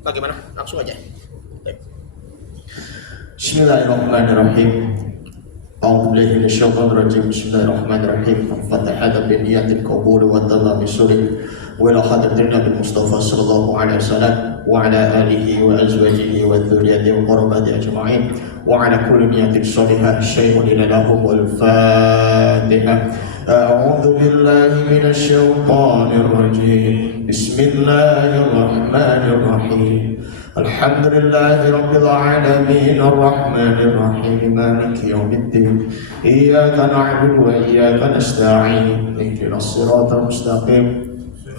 Bagaimana? Langsung aja. Bismillahirrahmanirrahim. A'udzubillahi minasyaitonir rajim. Bismillahirrahmanirrahim. Fatihatan bi niyatil qabul wa dalla bi sulh wa ila hadratin Nabi Mustafa sallallahu alaihi wasallam wa ala alihi wa azwajihi wa dzurriyyatihi wa qurabati ajma'in wa ala kulli niyatin shalihah syai'un ila lahum wal Fatihah. A'udzu billahi minasyaitonir rajim. Bismillahirrahmanirrahim. Alhamdulillahi Rabbil Alamin Ar-Rahmanir Rahim Maliki Yawmiddin Iyyaka na'budu wa iyyaka nasta'in Ihdinas siratal mustaqim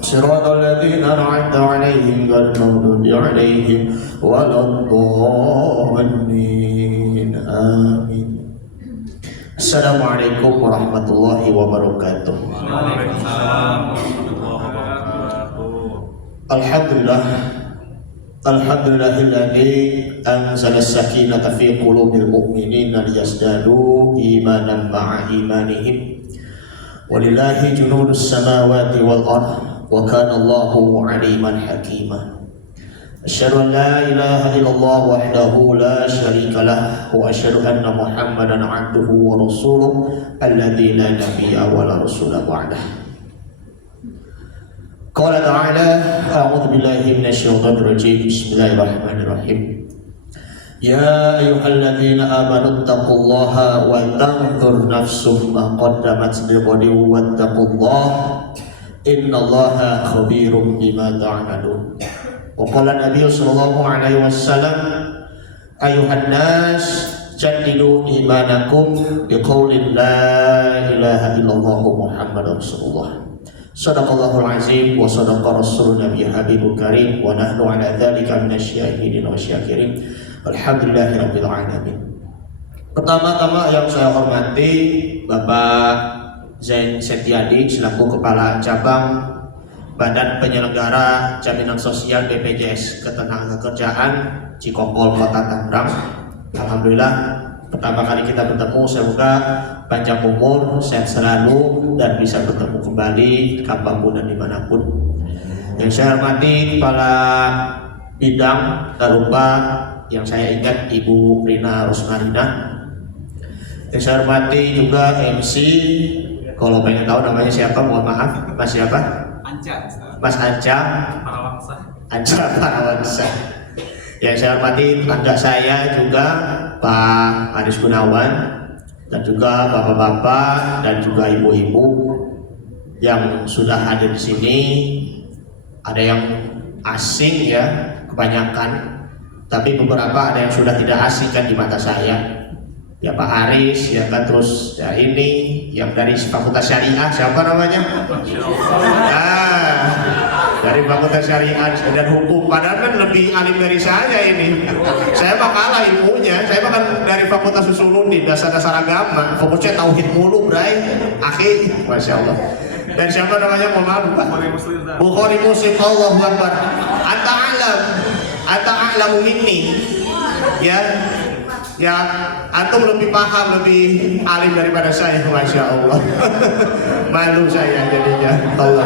Siratal ladzina an'amta 'alaihim ghairil maghdubi 'alaihim waladdallin. Amin. Assalamualaikum warahmatullahi wabarakatuh. Waalaikumsalam warahmatullahi wabarakatuh. Alhamdulillah. Alhamdulillahilladzi anzala as-sakinata fi qulubil mu'minina liyazdadu imanan ma'a imanihim. Walillahi junudus samawati wal ardh wa kana Allahu 'aliman hakima. Asyhadu an la ilaha illallah wahdahu la syarika lah wa asyhadu anna Muhammadan 'abduhu wa rasuluh alladzi la nabiyya wa la rasula ba'dahu. Qala ta'ala a'udzu billahi minasyaitonir rajim. Bismillahirrahmanirrahim. Ya ayyuhalladzina amanu taqullaha wa tanzur nafsum ma qaddamat lighadin wattaqullaha innallaha khabirum bima ta'malun. Wa qala Nabi sallallahu alaihi wasallam ayyuhan nas jaddidu imanakum biqaulin la ilaha illallah Muhammadur Rasulullah. Sadaqallahul azim wa sadaqa rasulun nabiy habibul karim wa nahnu ala dzalika minasyahidin wa syakirin. Alhamdulillahirabbil alamin. Pertama-tama yang saya hormati Bapak Zain Setiadi selaku Kepala Cabang Badan Penyelenggara Jaminan Sosial BPJS Ketenagakerjaan Cikokol Kota Tangerang. Alhamdulillah pertama kali kita bertemu, semoga panjang umur, sehat selalu, dan bisa bertemu kembali kapanpun dan dimanapun. Yang saya hormati kepala bidang, tak lupa yang saya ingat Ibu Rina Rosmarina. Yang saya hormati juga MC, kalau pengen tahu namanya siapa, mohon maaf, Mas siapa? Anca, Mas Anca Parawangsa. Anca Parawangsa. Yang saya hormati tetangga saya juga Pak Aris Gunawan, dan juga bapak-bapak dan juga ibu-ibu yang sudah hadir di sini. Ada yang asing ya, kebanyakan, tapi beberapa ada yang sudah tidak asing kan di mata saya. Ya Pak Aris, ya kan, terus ya ini yang dari Fakultas Syariah, siapa namanya? Dari Fakultas Syariah dan Hukum, padahal kan lebih alim dari saya ini. Saya mah kalah ilmunya, saya mah kan dari Fakultas Usuluddin, dasar-dasar agama, fokusnya tauhid mulu, bray. Akhi, Masya Allah. Dan siapa namanya? Mohon maaf, Pak. Bukhari Muslim, Allahu Akbar. Anta a'lamu minni. Ya, antum lebih paham, lebih alim daripada saya, Masya Allah. Malu saya jadinya. Allah.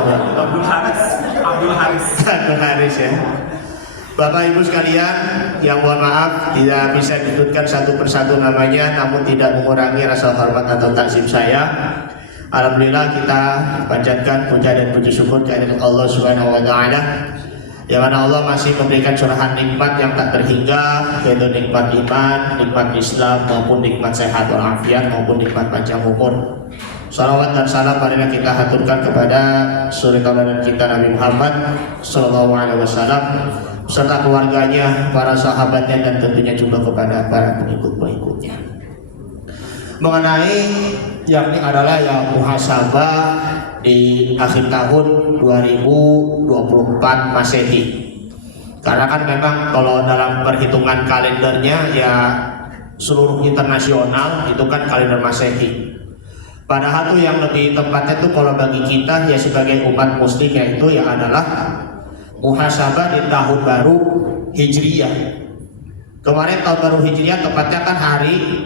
Abdul Haris ya. Bapak Ibu sekalian, yang mohon maaf tidak bisa disebutkan satu persatu namanya, namun tidak mengurangi rasa hormat atau takzim saya. Alhamdulillah kita panjatkan puja dan puji syukur kehadirat Allah Subhanahu wa taala, yang mana Allah masih memberikan curahan nikmat yang tak terhingga, yaitu nikmat iman, nikmat Islam, maupun nikmat sehat walafiat, maupun nikmat panjang umur. Salawat dan salam marilah kita haturkan kepada suri tauladan kita Nabi Muhammad sallallahu alaihi wasallam serta keluarganya, para sahabatnya, dan tentunya juga kepada para pengikut-pengikutnya. Mengenai yang ini adalah yang muhasabah di akhir tahun 2024 Masehi. Karena kan memang kalau dalam perhitungan kalendernya ya seluruh internasional itu kan kalender Masehi. Padahal tuh yang lebih tepatnya tuh kalau bagi kita ya sebagai umat muslim yaitu ya adalah muhasabah di tahun baru Hijriyah. Kemarin tahun baru Hijriyah tepatnya kan hari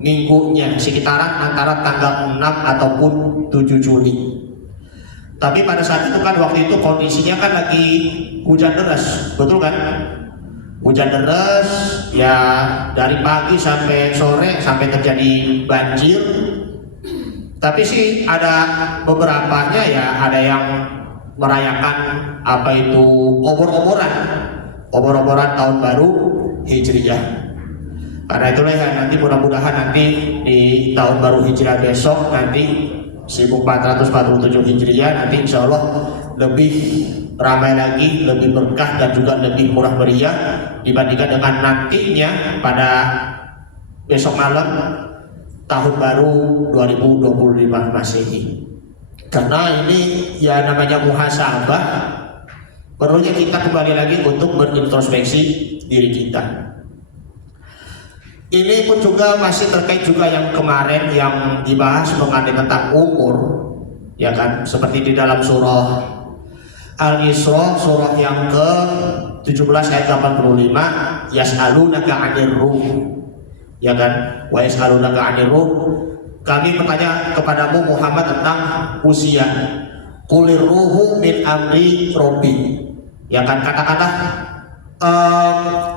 minggunya sekitaran antara tanggal 6 ataupun 7 Juli. Tapi pada saat itu kan waktu itu kondisinya kan lagi hujan deras, betul kan? Hujan deras ya dari pagi sampai sore sampai terjadi banjir. Tapi sih ada beberapanya ya, ada yang merayakan apa itu obor-oboran tahun baru Hijriyah. Karena itulah ya nanti mudah-mudahan nanti di tahun baru Hijriah besok nanti 1447 Hijriah nanti insya Allah lebih ramai lagi, lebih berkah dan juga lebih murah meriah dibandingkan dengan nantinya pada besok malam tahun baru 2025 Masehi. Karena ini ya namanya muhasabah, perlunya kita kembali lagi untuk berintrospeksi diri kita. Ini pun juga masih terkait juga yang kemarin yang dibahas mengenai tentang umur, ya kan? Seperti di dalam surah Al-Isra, surah yang ke-17 ayat 85, yas'alunaka 'anir ruh. Ya kan? Wa yas'alunaka 'anir ruh. Kami bertanya kepadamu Muhammad tentang usia. Qulir ruhu min amri rabbi. Ya kan, kata-kata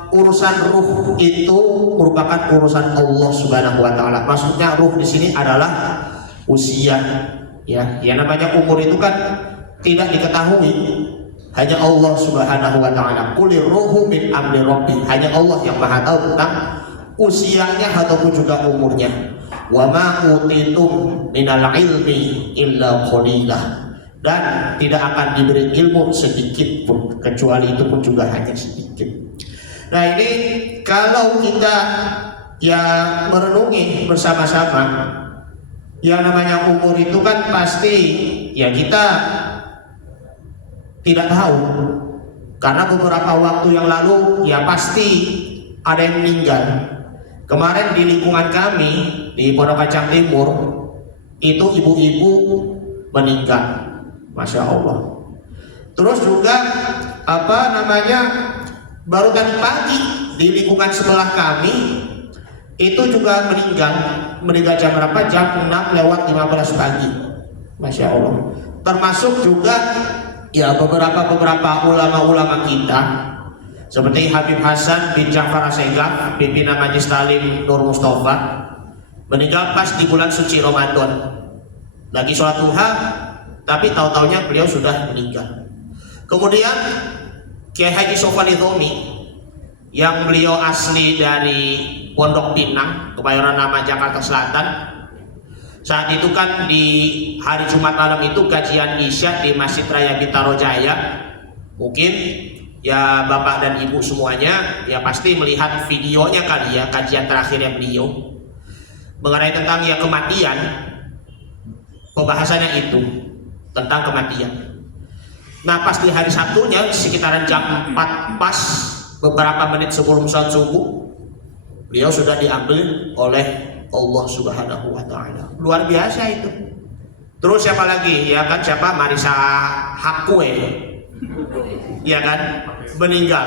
urusan ruh itu merupakan urusan Allah Subhanahu wa taala. Maksudnya ruh di sini adalah usia, ya. Ya namanya umur itu kan tidak diketahui, hanya Allah Subhanahu wa taala. Qulir ruhu min amri rabbi. Hanya Allah yang Maha tahu tentang usianya ataupun juga umurnya. Wa ma utitum minal ilmi illa qalilah. Dan tidak akan diberi ilmu sedikit pun, kecuali itu pun juga hanya sedikit. Nah ini kalau kita ya merenungi bersama-sama, yang namanya umur itu kan pasti ya kita tidak tahu, karena beberapa waktu yang lalu ya pasti ada yang meninggal. Kemarin di lingkungan kami di Pondok Kacang Timur itu ibu-ibu meninggal. Masya Allah. Terus juga apa namanya, baru tadi pagi di lingkungan sebelah kami itu juga meninggal jam berapa? Jam 6:15 pagi. Masya Allah. Termasuk juga ya beberapa ulama-ulama kita seperti Habib Hasan bin Ja'far As-Segaf, pimpinan Majelis Talim Nur Mustafa, meninggal pas di bulan suci Ramadan. Lagi sholat duha, tapi tahu-taunya beliau sudah meninggal. Kemudian Kiai Haji Sofwan Idhomi yang beliau asli dari Pondok Pinang, Kebayoran Lama, Jakarta Selatan. Saat itu kan di hari Jumat malam itu kajian Isya di Masjid Raya Bintaro Jaya. Mungkin ya Bapak dan Ibu semuanya ya pasti melihat videonya kali ya, kajian terakhirnya beliau mengenai tentang ya kematian. Pembahasannya itu tentang kematian. Nah pas di hari Sabtunya sekitaran jam 4 pas, beberapa menit sebelum sholat subuh, beliau sudah diambil oleh Allah Subhanahu wa taala. Luar biasa itu. Terus siapa lagi? Ya kan, siapa? Marisa Hakue. Ya kan? Meninggal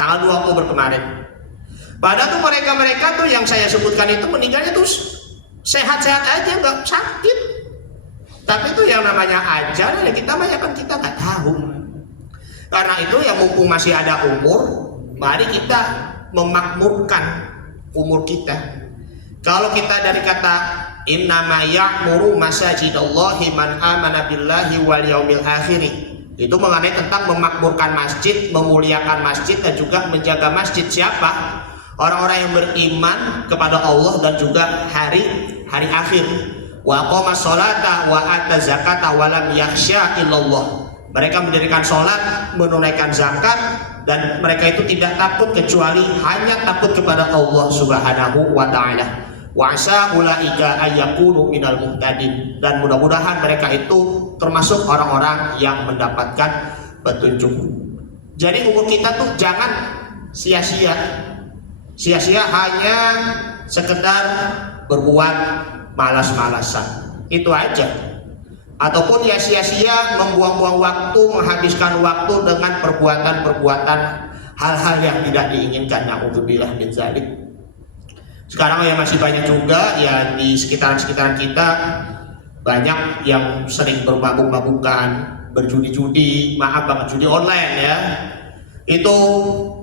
tanggal 2 Oktober kemarin. Padahal tuh mereka tuh yang saya sebutkan itu meninggalnya tuh sehat-sehat aja, nggak sakit. Tapi itu yang namanya ajal ya kita nggak tahu. Karena itu ya mumpung masih ada umur, mari kita memakmurkan umur kita. Kalau kita dari kata innama ya'muru masajidallahi man amana billahi wal yaumil akhir, itu mengenai tentang memakmurkan masjid, memuliakan masjid dan juga menjaga masjid. Siapa? Orang-orang yang beriman kepada Allah dan juga hari akhir. Wa qama sholata wa ata zakata wa lam yakhsha illallah. Mereka mendirikan sholat, menunaikan zakat, dan mereka itu tidak takut kecuali hanya takut kepada Allah Subhanahu wa taala. Wa asa ulaika ayyakunu minal muhtadin. Dan mudah-mudahan mereka itu termasuk orang-orang yang mendapatkan petunjuk. Jadi umur kita tuh jangan sia-sia. Sia-sia hanya sekedar berbuat malas-malasan, itu aja. Ataupun ya sia-sia membuang-buang waktu, menghabiskan waktu dengan perbuatan-perbuatan hal-hal yang tidak diinginkan. Na'udzubillah min dzalik. Sekarang ya masih banyak juga ya di sekitaran kita banyak yang sering bermabuk-mabukan, berjudi-judi, maaf banget, judi online ya. Itu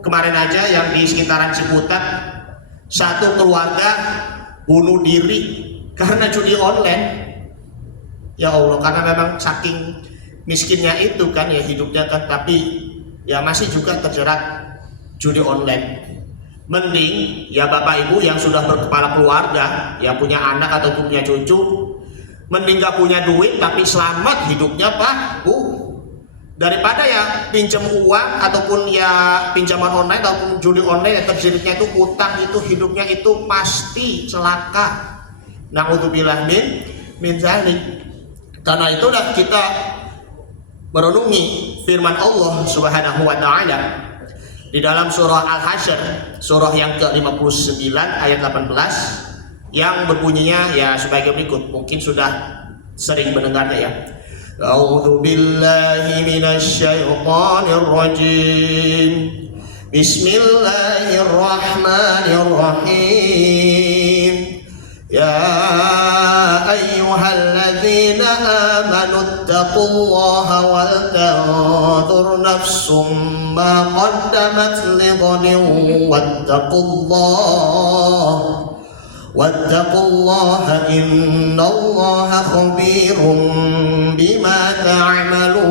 kemarin aja yang di sekitaran Ciputat, satu keluarga bunuh diri karena judi online. Ya Allah, karena memang saking miskinnya itu kan ya hidupnya kan, tapi ya masih juga terjerat judi online. Mending ya bapak ibu yang sudah berkepala keluarga, yang punya anak atau punya cucu, mending gak punya duit tapi selamat hidupnya Pak Bu, daripada ya pinjam uang ataupun ya pinjaman online ataupun judi online yang terjeritnya itu utang, itu hidupnya itu pasti celaka. Na'udzubillah min zalik. Karena itulah kita merenungi firman Allah Subhanahu wa taala di dalam surah Al-Hasyr, surah yang ke-59 ayat 18 yang berbunyinya ya sebagai berikut. Mungkin sudah sering mendengarnya ya. A'udzu billahi minasy syaithanir rajim. Bismillahirrahmanirrahim. Ya ayyuhalladzina amanu taqullaha wal tanzur nafsum ma qaddamat lighadin wattaqullaha innallaha khabirum bima ta'malun.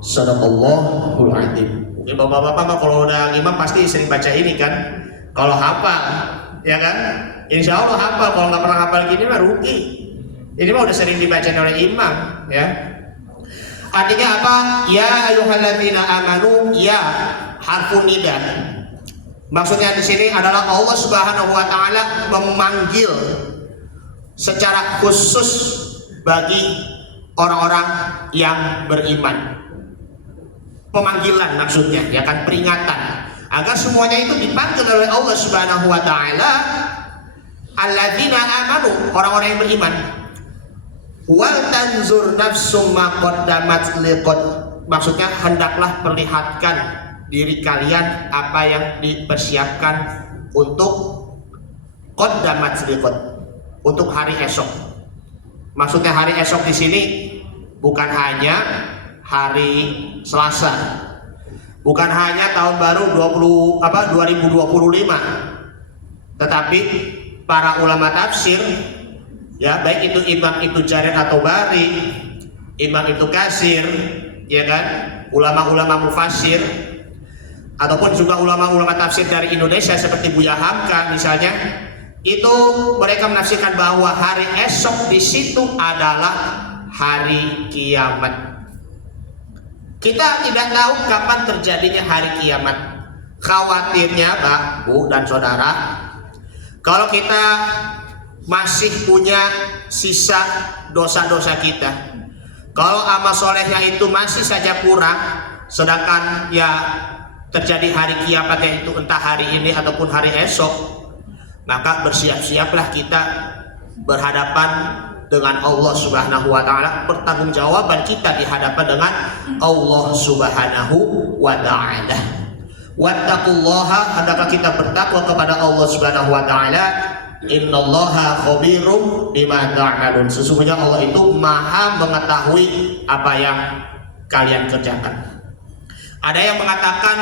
Sadaqallahul adzim. Mungkin bapak-bapak mah kalau udah imam pasti sering baca ini kan. Kalau hafal, ya kan? Insya Allah hafal. Kalau nggak pernah hafal gini mah rugi. Ini mah udah sering dibaca oleh imam, ya. Artinya apa? Ya ayyuhalladzina amanu, ya harfun nida. Maksudnya di sini adalah Allah Subhanahu wa taala memanggil secara khusus bagi orang-orang yang beriman. Pemanggilan maksudnya, ya kan, peringatan agar semuanya itu dipanggil oleh Allah Subhanahu wa taala. Alladzina amanu, orang-orang yang beriman. Wal tanzur nafsum ma qaddamat liqad, maksudnya hendaklah perlihatkan diri kalian apa yang dipersiapkan untuk qaddamat liqad, untuk hari esok. Maksudnya hari esok di sini bukan hanya hari Selasa, bukan hanya tahun baru 2025, tetapi para ulama tafsir, ya baik itu Imam Ibnu Jarir atau Bari, Imam Ibnu Katsir, ya kan, ulama-ulama mufassir, ataupun juga ulama-ulama tafsir dari Indonesia seperti Buya Hamka misalnya, itu mereka menafsirkan bahwa hari esok di situ adalah hari kiamat. Kita tidak tahu kapan terjadinya hari kiamat. Khawatirnya Pak, Bu, dan saudara, kalau kita masih punya sisa dosa-dosa kita, kalau amal solehnya itu masih saja kurang, sedangkan ya terjadi hari kiamat, yaitu entah hari ini ataupun hari esok, maka bersiap-siaplah kita berhadapan dengan Allah Subhanahu wa taala. Pertanggungjawaban kita di hadapan dengan Allah Subhanahu wa taala. Wattaqullaha, hendaklah kita bertakwa kepada Allah Subhanahu wa taala. Innallaha khabirum bima ta'malun, sesungguhnya Allah itu maha mengetahui apa yang kalian kerjakan. Ada yang mengatakan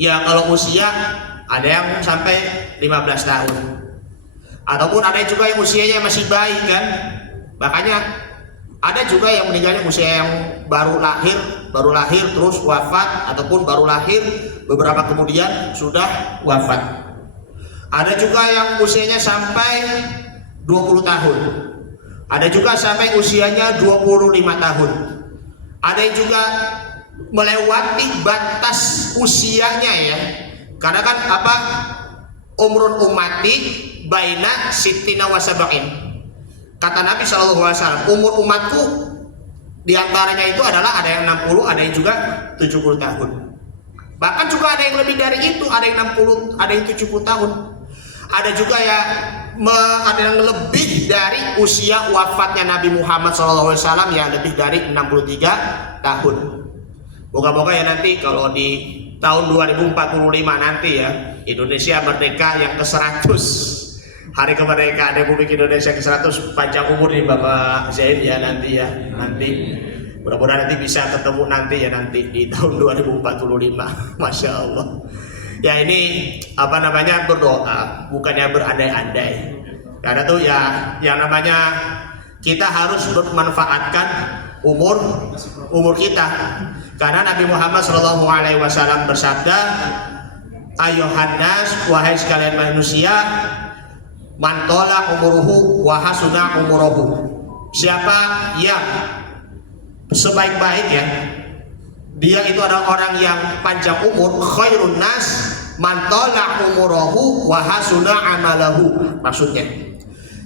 ya kalau usia ada yang sampai 15 tahun, ataupun ada juga yang usianya masih bayi kan. Makanya ada juga yang meninggalnya usia yang baru lahir terus wafat, ataupun baru lahir beberapa kemudian sudah wafat. Ada juga yang usianya sampai 20 tahun. Ada juga sampai usianya 25 tahun. Ada yang juga melewati batas usianya ya. Karena kan apa? Umrun ummati baina sittina wa sab'in. Kata Nabi SAW, umur umatku diantaranya itu adalah ada yang 60, ada yang juga 70 tahun. Bahkan juga ada yang lebih dari itu, ada yang 60, ada yang 70 tahun. Ada juga ya ada yang lebih dari usia wafatnya Nabi Muhammad SAW, ya lebih dari 63 tahun. Moga-moga ya nanti kalau di tahun 2045 nanti ya Indonesia merdeka yang ke-100, hari kemerdekaan Republik Indonesia ke-100, panjang umur nih Bapak Zain ya nanti ya, nanti Mudah-mudahan nanti bisa ketemu nanti di tahun 2045. Masya Allah. Ya ini berdoa, bukannya berandai-andai. Karena tuh ya yang namanya kita harus bermanfaatkan umur kita. Karena Nabi Muhammad SAW bersabda, "Ayuhan nas, wahai sekalian manusia, man tola umuruhu wa hasuna umuruhu." Siapa yang sebaik-baiknya, dia itu adalah orang yang panjang umur. Khairun nas man tola umuruhu wa hasuna amalahu. Maksudnya,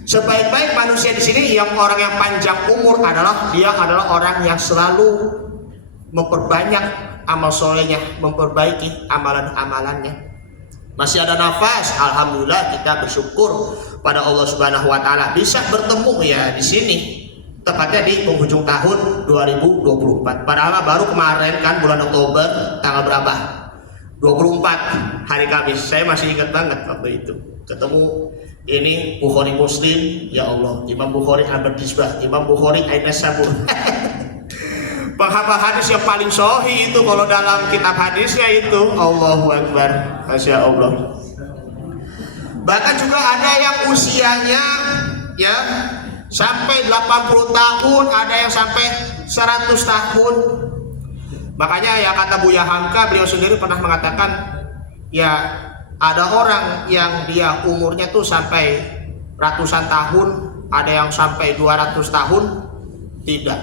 sebaik-baik manusia di sini yang orang yang panjang umur adalah dia adalah orang yang selalu memperbanyak amal solehnya, memperbaiki amalan-amalannya. Masih ada nafas, alhamdulillah kita bersyukur pada Allah Subhanahu wa taala bisa bertemu ya di sini. Tepatnya di penghujung tahun 2024. Padahal baru kemarin kan bulan Oktober tanggal berapa? 24 hari Kamis. Saya masih ingat banget waktu itu. Ketemu ini Bukhari Muslim, ya Allah, Imam Bukhari Al-Misbah, Imam Bukhari Ainas-Sabur. Penghafal hadis yang paling sahih itu kalau dalam kitab hadisnya itu, Allahu Akbar, Masya Allah. Bahkan juga ada yang usianya ya sampai 80 tahun, ada yang sampai 100 tahun. Makanya ya kata Buya Hamka, beliau sendiri pernah mengatakan ya ada orang yang dia umurnya tuh sampai ratusan tahun, ada yang sampai 200 tahun. Tidak,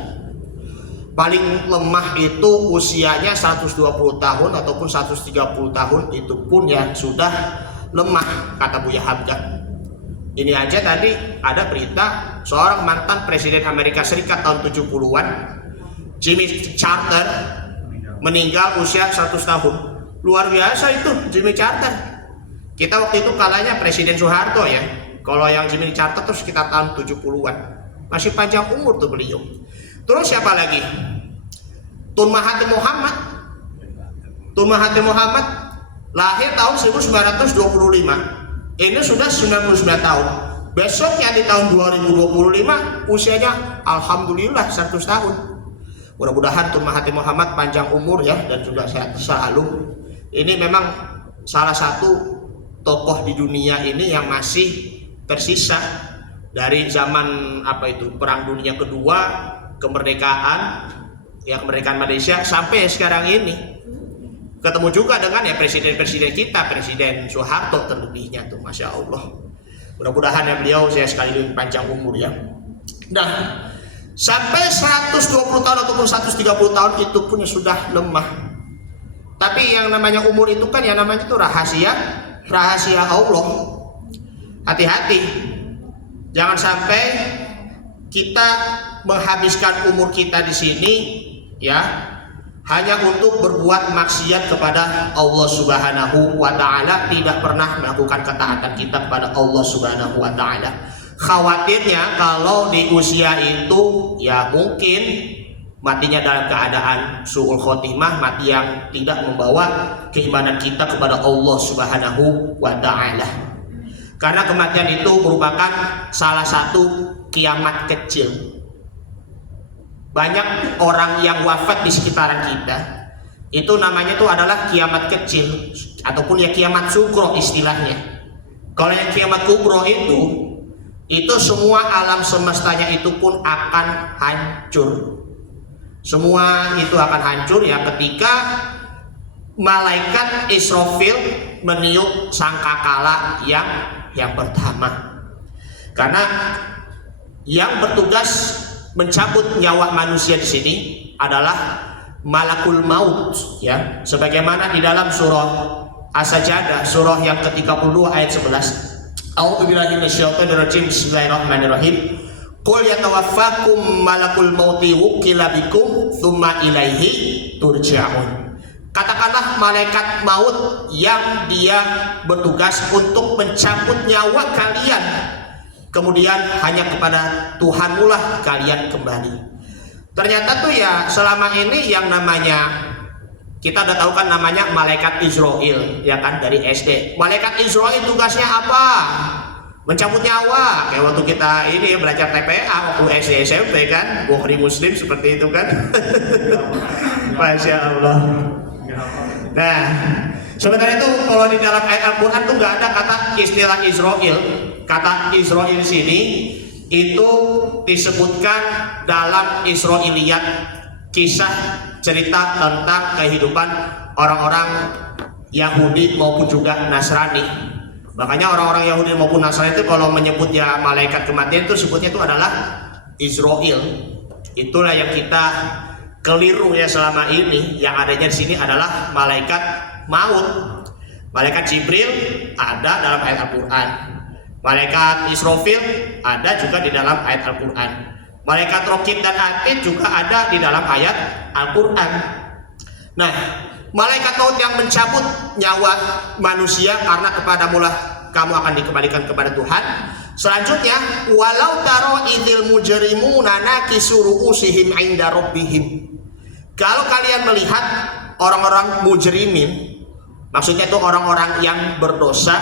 paling lemah itu usianya 120 tahun ataupun 130 tahun, itu pun ya sudah lemah kata Buya Hamka. Ini aja tadi ada berita seorang mantan presiden Amerika Serikat tahun 70-an, Jimmy Carter, meninggal usia 100 tahun. Luar biasa itu Jimmy Carter. Kita waktu itu kalahnya Presiden Soeharto ya. Kalau yang Jimmy Carter tuh sekitar tahun 70-an. Masih panjang umur tuh beliau. Terus siapa lagi? Tun Mahathir Muhammad. Tun Mahathir Muhammad lahir tahun 1925. Ini sudah 99 tahun. Besoknya di tahun 2025 usianya alhamdulillah 100 tahun. Mudah-mudahan Tun Mahathir Muhammad panjang umur ya dan juga sehat selalu. Ini memang salah satu tokoh di dunia ini yang masih tersisa dari zaman Perang Dunia Kedua, kemerdekaan Malaysia sampai sekarang ini. Ketemu juga dengan ya presiden-presiden kita, Presiden Soeharto terlebihnya tuh, Masya Allah. Mudah-mudahan ya beliau saya sekali lebih panjang umur ya. Nah, sampai 120 tahun ataupun 130 tahun itu pun sudah lemah. Tapi yang namanya umur itu kan ya namanya itu rahasia Allah. Hati-hati, jangan sampai kita menghabiskan umur kita di sini ya hanya untuk berbuat maksiat kepada Allah Subhanahu wa taala, tidak pernah melakukan ketaatan kita kepada Allah Subhanahu wa taala. Khawatirnya kalau di usia itu ya mungkin matinya dalam keadaan su'ul khotimah, mati yang tidak membawa keimanan kita kepada Allah Subhanahu wa taala. Karena kematian itu merupakan salah satu kiamat kecil. Banyak orang yang wafat di sekitaran kita, itu namanya itu adalah kiamat kecil ataupun ya kiamat sugro istilahnya. Kalau yang kiamat kubro itu semua alam semestanya itu pun akan hancur. Semua itu akan hancur ya ketika malaikat Israfil meniup sangkakala yang pertama. Karena yang bertugas mencabut nyawa manusia di sini adalah malakul maut ya, sebagaimana di dalam surah As-Sajdah surah yang ke-32 ayat 11. A'udzubillahi minasyaitonirrajim. Bismillahirrahmanirrahim. Qul yatawaffakum malakul mauti wukila bikum tsumma ilaihi turja'un. Katakanlah malaikat maut yang dia bertugas untuk mencabut nyawa kalian, kemudian hanya kepada Tuhanmulah kalian kembali. Ternyata tuh ya selama ini yang namanya kita udah tahu kan namanya malaikat Israel ya kan dari SD. Malaikat Israel tugasnya apa? mencabut nyawa kayak waktu kita ini belajar TPA waktu SD SMP kan, Bukhari Muslim seperti itu kan. Masya Allah. Nah, sebenarnya itu kalau di dalam ayat Al-Quran tuh nggak ada kata istilah Israel. Kata Israel sini itu disebutkan dalam Israiliyat, kisah cerita tentang kehidupan orang-orang Yahudi maupun juga Nasrani. Makanya orang-orang Yahudi maupun Nasrani itu kalau menyebut ya malaikat kematian itu sebutnya itu adalah Israel. Itulah yang kita keliru ya selama ini. Yang adanya di sini adalah malaikat maut. Malaikat Jibril ada dalam ayat Al-Quran. Malaikat Israfil ada juga di dalam ayat Al-Quran. Malaikat Rokib dan Atid juga ada di dalam ayat Al-Quran. Nah, malaikat maut yang mencabut nyawa manusia karena kepadamulah kamu akan dikembalikan kepada Tuhan. Selanjutnya, walau taro idil mujrimuna nakisu ru'usihim 'inda rabbihim. Kalau kalian melihat orang-orang mujrimin, maksudnya itu orang-orang yang berdosa,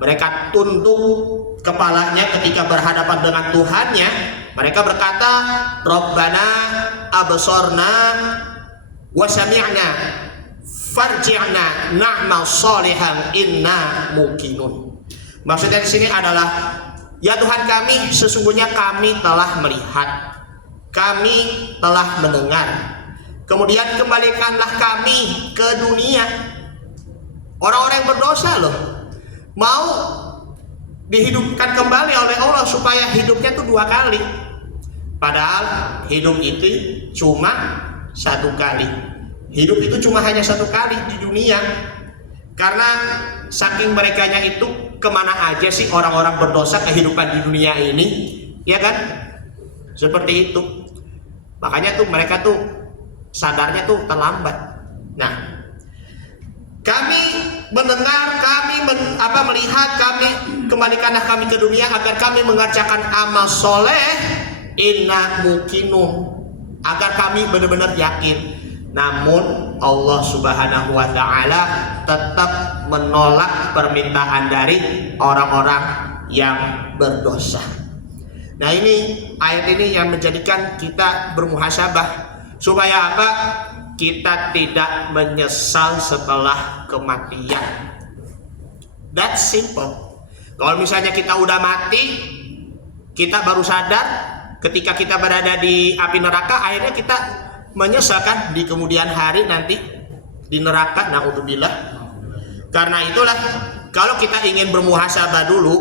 mereka tunduk kepalanya ketika berhadapan dengan Tuhannya. Mereka berkata, Rabbana absorna wa sami'na farji'na na'mal sholihan inna muqinun. Maksudnya di sini adalah, ya Tuhan kami, sesungguhnya kami telah melihat, kami telah mendengar, kemudian kembalikanlah kami ke dunia. Orang-orang yang berdosa loh mau dihidupkan kembali oleh Allah supaya hidupnya tuh 2 kali. Padahal hidup itu cuma 1 kali. Hidup itu cuma hanya 1 kali di dunia. Karena saking merekanya itu, kemana aja sih orang-orang berdosa kehidupan di dunia ini, ya kan? Seperti itu. Makanya tuh mereka tuh sadarnya tuh terlambat. Nah, kami mendengar, kami melihat, kami kembalikanlah kami ke dunia agar kami mengerjakan amal soleh, inna muqinun, agar kami benar-benar yakin. Namun Allah Subhanahu wa Ta'ala tetap menolak permintaan dari orang-orang yang berdosa. Nah, ini ayat ini yang menjadikan kita bermuhasabah supaya apa? Kita tidak menyesal setelah kematian. That's simple. Kalau misalnya kita udah mati, kita baru sadar ketika kita berada di api neraka, akhirnya kita menyesalkan di kemudian hari nanti di neraka, na'udzubillah. Karena itulah, kalau kita ingin bermuhasabah dulu,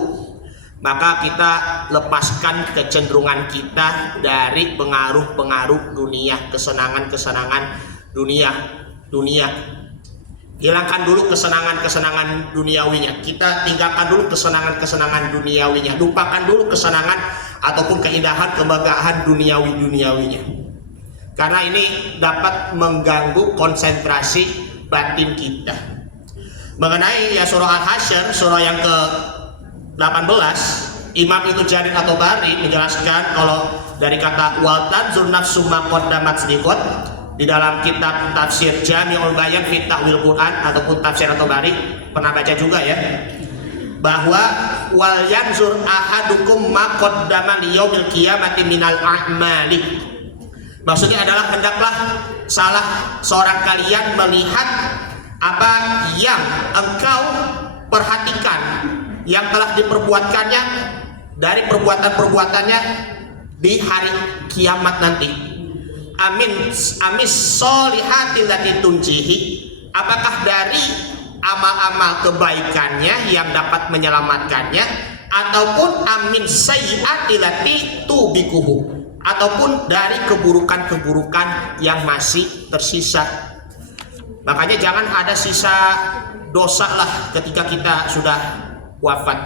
maka kita lepaskan kecenderungan kita dari pengaruh-pengaruh dunia, kesenangan-kesenangan dunia. Hilangkan dulu kesenangan-kesenangan duniawinya. Kita tinggalkan dulu kesenangan-kesenangan duniawinya. Lupakan dulu kesenangan ataupun keindahan, kemegahan duniawinya. Karena ini dapat mengganggu konsentrasi batin kita. Mengenai ya surah Al-Hasyr, surah yang ke-18, Imam Ibnu Jarir at-Tabari menjelaskan kalau dari kata wal tanzur nafsum ma qaddamat liqad, di dalam kitab tafsir Jami'ul Bayan fi Ta'wil Quran ataupun tafsir at-Tabari, pernah baca juga ya, bahwa wal yanzur ahadukum ma qaddama liyaumil qiyamati minal a'mali. Maksudnya adalah hendaklah salah seorang kalian melihat apa yang engkau perhatikan yang telah diperbuatkannya dari perbuatan-perbuatannya di hari kiamat nanti. Amis solihati lati tunjihi, apakah dari amal-amal kebaikannya yang dapat menyelamatkannya, ataupun amin sayyiati lati tubikuhu, ataupun dari keburukan-keburukan yang masih tersisa. Makanya jangan ada sisa dosa lah ketika kita sudah wafat.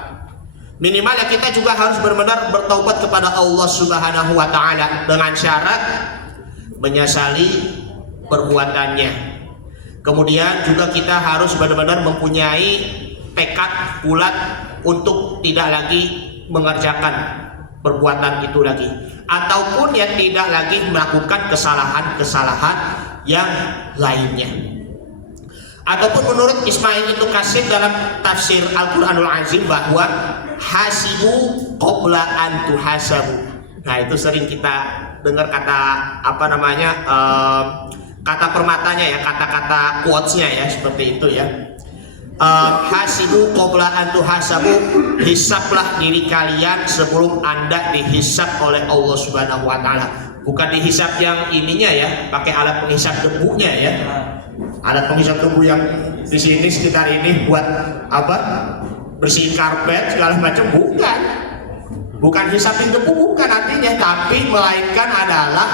Minimal ya kita juga harus benar-benar bertaubat kepada Allah Subhanahu wa Ta'ala dengan syarat menyesali perbuatannya. Kemudian juga kita harus benar-benar mempunyai tekad bulat untuk tidak lagi mengerjakan perbuatan itu lagi, ataupun ya tidak lagi melakukan kesalahan-kesalahan yang lainnya. Ataupun menurut Ismail Ibnu Katsir dalam tafsir Al-Qur'anul Azim bahwa hasibu qabla an tuhasabu. Nah, itu sering kita dengar kata apa namanya kata permatanya ya, kata-kata quotes-nya ya, seperti itu ya. Hasibu qabla an tuhasabu, hisablah diri kalian sebelum Anda dihisab oleh Allah Subhanahu wa taala. Bukan dihisab yang ininya ya, pakai alat penghisap debunya ya. Alat penghisap debu yang di sini sekitar ini buat apa? Bersihin karpet segala macam, bukan. Bukan hisapin debu, bukan artinya, tapi melainkan adalah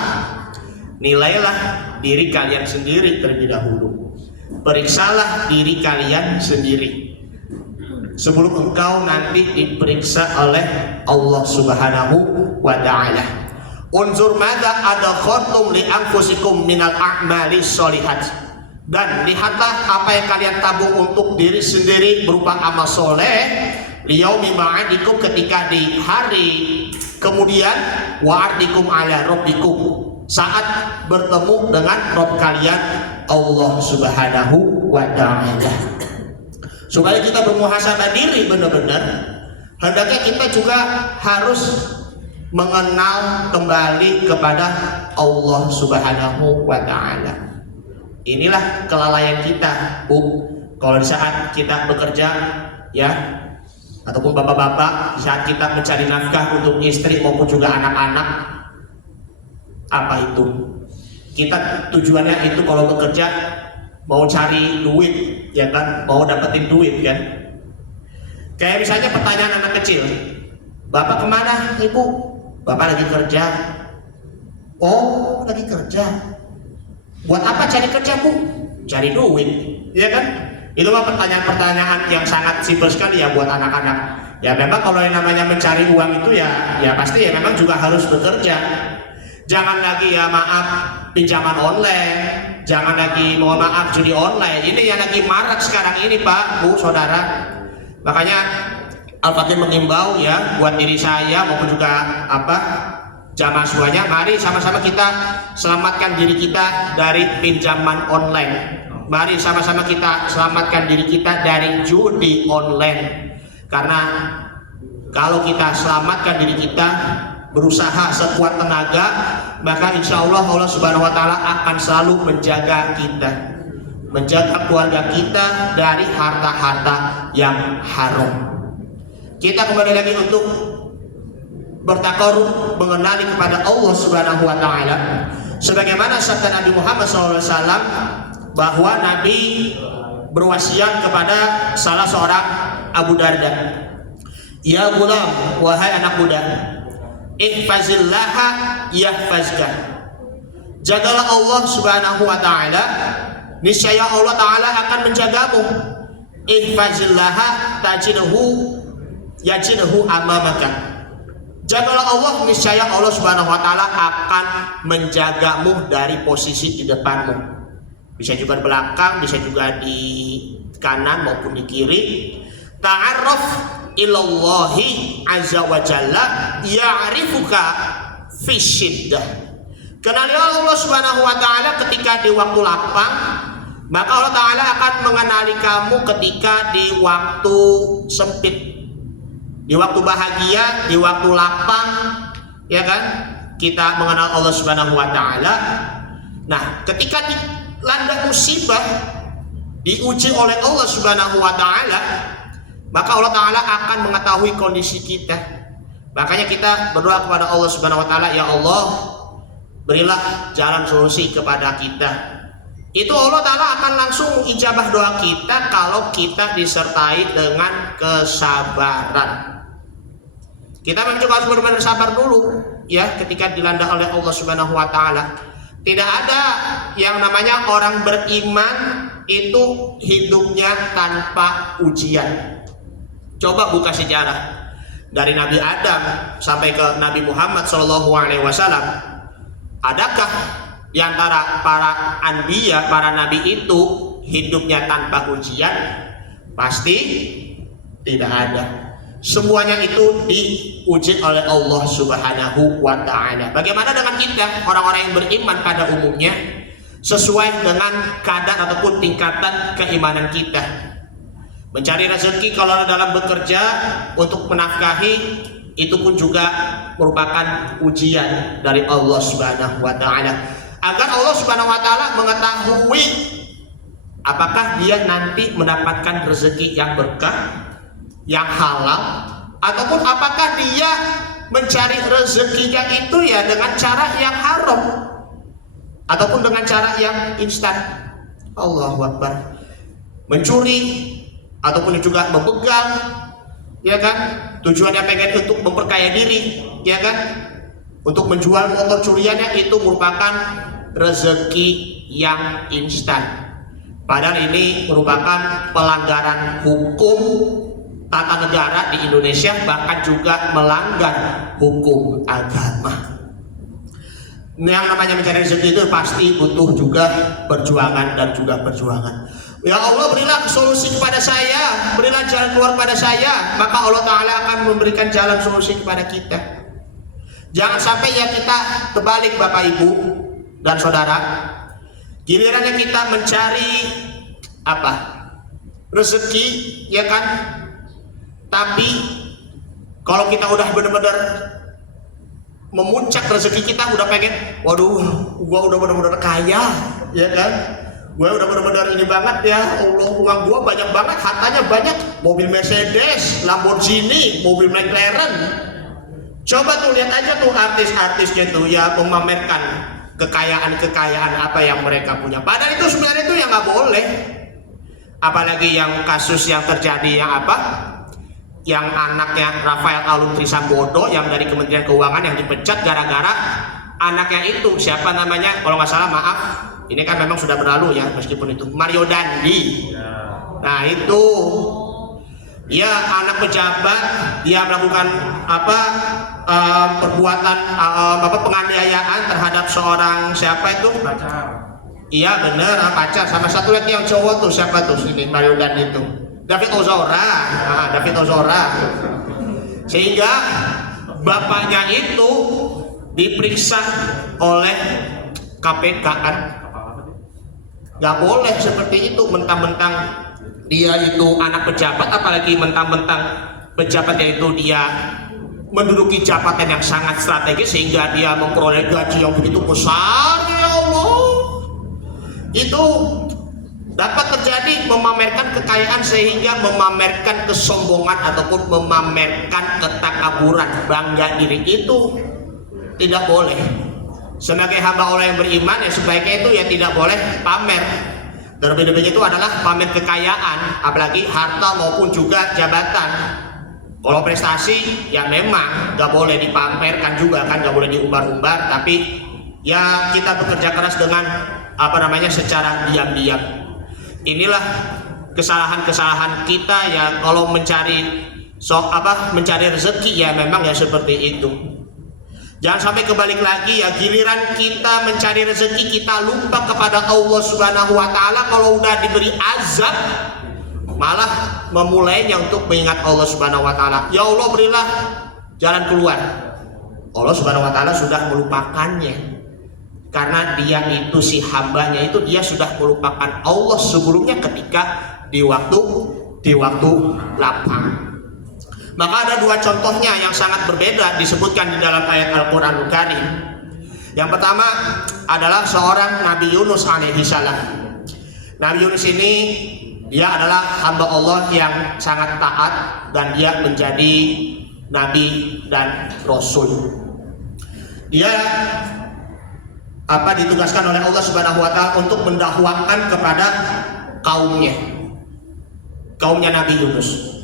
nilailah diri kalian sendiri terlebih dahulu. Periksalah diri kalian sendiri sebelum engkau nanti diperiksa oleh Allah Subhanahu wa taala. Unzur madza adkhartum li anfusikum minal a'mali sholihat. Dan lihatlah apa yang kalian tabung untuk diri sendiri berupa amal soleh liyaumi ma'adikum, ketika di hari kemudian wa'adikum ala rabbikum, saat bertemu dengan Rabb kalian Allah Subhanahu wa ta'ala. Supaya kita bermuhasabah diri benar-benar, hendaknya kita juga harus mengenal kembali kepada Allah Subhanahu wa ta'ala. Inilah kelalaian kita, Bu. Kalau di saat kita bekerja ya, ataupun bapak-bapak di saat kita mencari nafkah untuk istri maupun juga anak-anak, apa itu? Kita tujuannya itu kalau bekerja mau cari duit, ya kan? Mau dapetin duit kan? Kayak misalnya pertanyaan anak kecil, Bapak kemana, Ibu? Bapak lagi kerja. Oh, lagi kerja. Buat apa cari kerja, Bu? Cari duit, ya kan? Itu mah pertanyaan-pertanyaan yang sangat simpel sekali ya buat anak-anak. Ya memang kalau yang namanya mencari uang itu ya pasti ya memang juga harus bekerja. Jangan lagi ya maaf pinjaman online, jangan lagi mohon maaf judi online. Ini yang lagi marak sekarang ini, Pak, Bu, Saudara. Makanya Al-Fatih mengimbau ya buat diri saya maupun juga jamaah semuanya, mari sama-sama kita selamatkan diri kita dari pinjaman online. Mari sama-sama kita selamatkan diri kita dari judi online. Karena kalau kita selamatkan diri kita, berusaha sekuat tenaga, maka insya Allah Allah Subhanahu wa taala akan selalu menjaga kita, menjaga keluarga kita dari harta-harta yang haram. Kita kembali lagi untuk bertakarub, mengenali kepada Allah Subhanahu wa taala sebagaimana sabda Nabi Muhammad SAW bahwa Nabi berwasiat kepada salah seorang Abu Darda, ya gulam, wahai anak muda, ihfazillaha yahfazka, jagalah Allah Subhanahu wa taala, niscaya Allah taala akan menjagamu. Ihfazillaha yajidhu amamaka, jagalah Allah, niscaya Allah Subhanahu wa taala akan menjagamu dari posisi di depanmu. Bisa juga di belakang, bisa juga di kanan maupun di kiri. Ta'arraf ilallahi azza wa jalla ya'rifuka fi syiddah. Kenali Allah Subhanahu wa taala ketika di waktu lapang, maka Allah taala akan mengenali kamu ketika di waktu sempit. Di waktu bahagia, di waktu lapang, ya kan? Kita mengenal Allah Subhanahu wa taala. Nah, ketika dilanda musibah, diuji oleh Allah Subhanahu wa taala, maka Allah taala akan mengetahui kondisi kita. Makanya kita berdoa kepada Allah Subhanahu wa taala, ya Allah, berilah jalan solusi kepada kita. Itu Allah taala akan langsung ijabah doa kita kalau kita disertai dengan kesabaran. Kita memang juga harus benar-benar sabar dulu ya ketika dilanda oleh Allah Subhanahu wa taala. Tidak ada yang namanya orang beriman itu hidupnya tanpa ujian. Coba buka sejarah dari Nabi Adam sampai ke Nabi Muhammad SAW. Adakah di antara para anbiya, para nabi itu hidupnya tanpa ujian? Pasti tidak ada. Semuanya itu diuji oleh Allah Subhanahu wa taala. Bagaimana dengan kita, orang-orang yang beriman pada umumnya? sesuai dengan kadar ataupun tingkatan keimanan kita. Mencari rezeki kalau dalam bekerja untuk menafkahi itu pun juga merupakan ujian dari Allah Subhanahu wa taala. Agar Allah Subhanahu wa taala mengetahui apakah dia nanti mendapatkan rezeki yang berkah, yang halal, ataupun apakah dia mencari rezekinya itu ya dengan cara yang haram ataupun dengan cara yang instan. Allahu Akbar. Mencuri ataupun juga membegal, ya kan? Tujuannya pengen untuk memperkaya diri, ya kan? Untuk menjual motor curiannya itu merupakan rezeki yang instan. Padahal ini merupakan pelanggaran hukum tata negara di Indonesia, bahkan juga melanggar hukum agama. Yang namanya mencari rezeki itu pasti butuh juga perjuangan dan juga perjuangan. Ya Allah, berilah solusi kepada saya, berilah jalan keluar kepada saya, maka Allah Ta'ala akan memberikan jalan solusi kepada kita. Jangan sampai ya kita terbalik, Bapak Ibu dan Saudara. Gilirannya kita mencari apa? Rezeki, ya kan? Tapi kalau kita udah benar-benar memuncak rezeki kita, udah pengen, waduh, gua udah benar-benar kaya, ya kan? Gua udah benar-benar ini banget ya, Allah, uang gua banyak banget, hartanya banyak, mobil Mercedes, Lamborghini, mobil McLaren. Coba tuh lihat aja tuh artis-artisnya tuh ya memamerkan kekayaan-kekayaan apa yang mereka punya. Padahal itu sebenarnya itu yang nggak boleh. Apalagi yang kasus yang terjadi yang apa? Yang anaknya Rafael Alun Trisambodo yang dari Kementerian Keuangan yang dipecat gara-gara anaknya itu siapa namanya? Kalau nggak salah, maaf, ini kan memang sudah berlalu ya, meskipun itu Mario Dandi. Nah itu, ya anak pejabat, dia melakukan apa? Perbuatan penganiayaan terhadap seorang siapa itu? Pacar. Iya bener, pacar. Sama satu lagi yang cowok tuh siapa tuh sini Mario Dandi itu? David Ozora. Nah, David Ozora. Sehingga bapaknya itu diperiksa oleh KPK kan? Gak boleh seperti itu, mentang-mentang dia itu anak pejabat, apalagi mentang-mentang pejabatnya itu dia menduduki jabatan yang sangat strategis sehingga dia memperoleh gaji yang begitu besar, ya Allah. Itu dapat terjadi memamerkan kekayaan sehingga memamerkan kesombongan ataupun memamerkan ketakaburan, bangga diri, itu tidak boleh. Sebagai hamba Allah yang beriman ya sebaiknya itu ya tidak boleh pamer. Terlebih-lebih itu adalah pamer kekayaan, apalagi harta maupun juga jabatan. Kalau prestasi ya memang gak boleh dipamerkan juga kan, gak boleh diumbar-umbar, tapi ya kita bekerja keras dengan apa namanya secara diam-diam. Inilah kesalahan-kesalahan kita ya kalau mencari mencari rezeki ya memang ya seperti itu. Jangan sampai kebalik lagi ya, giliran kita mencari rezeki kita lupa kepada Allah Subhanahu wa taala. Kalau udah diberi azab malah memulainya untuk mengingat Allah Subhanahu wa taala. Ya Allah, berilah jalan keluar. Allah Subhanahu wa taala sudah melupakannya. Karena dia itu si hambanya itu dia sudah melupakan Allah sebelumnya ketika di waktu lapang. Maka ada dua contohnya yang sangat berbeda disebutkan di dalam ayat Al-Qur'anul Karim. Yang pertama adalah seorang Nabi Yunus alaihi salam. Nabi Yunus ini dia adalah hamba Allah yang sangat taat dan dia menjadi nabi dan rasul. Dia ditugaskan oleh Allah Subhanahu wa taala untuk mendakwakan kepada kaumnya Nabi Yunus.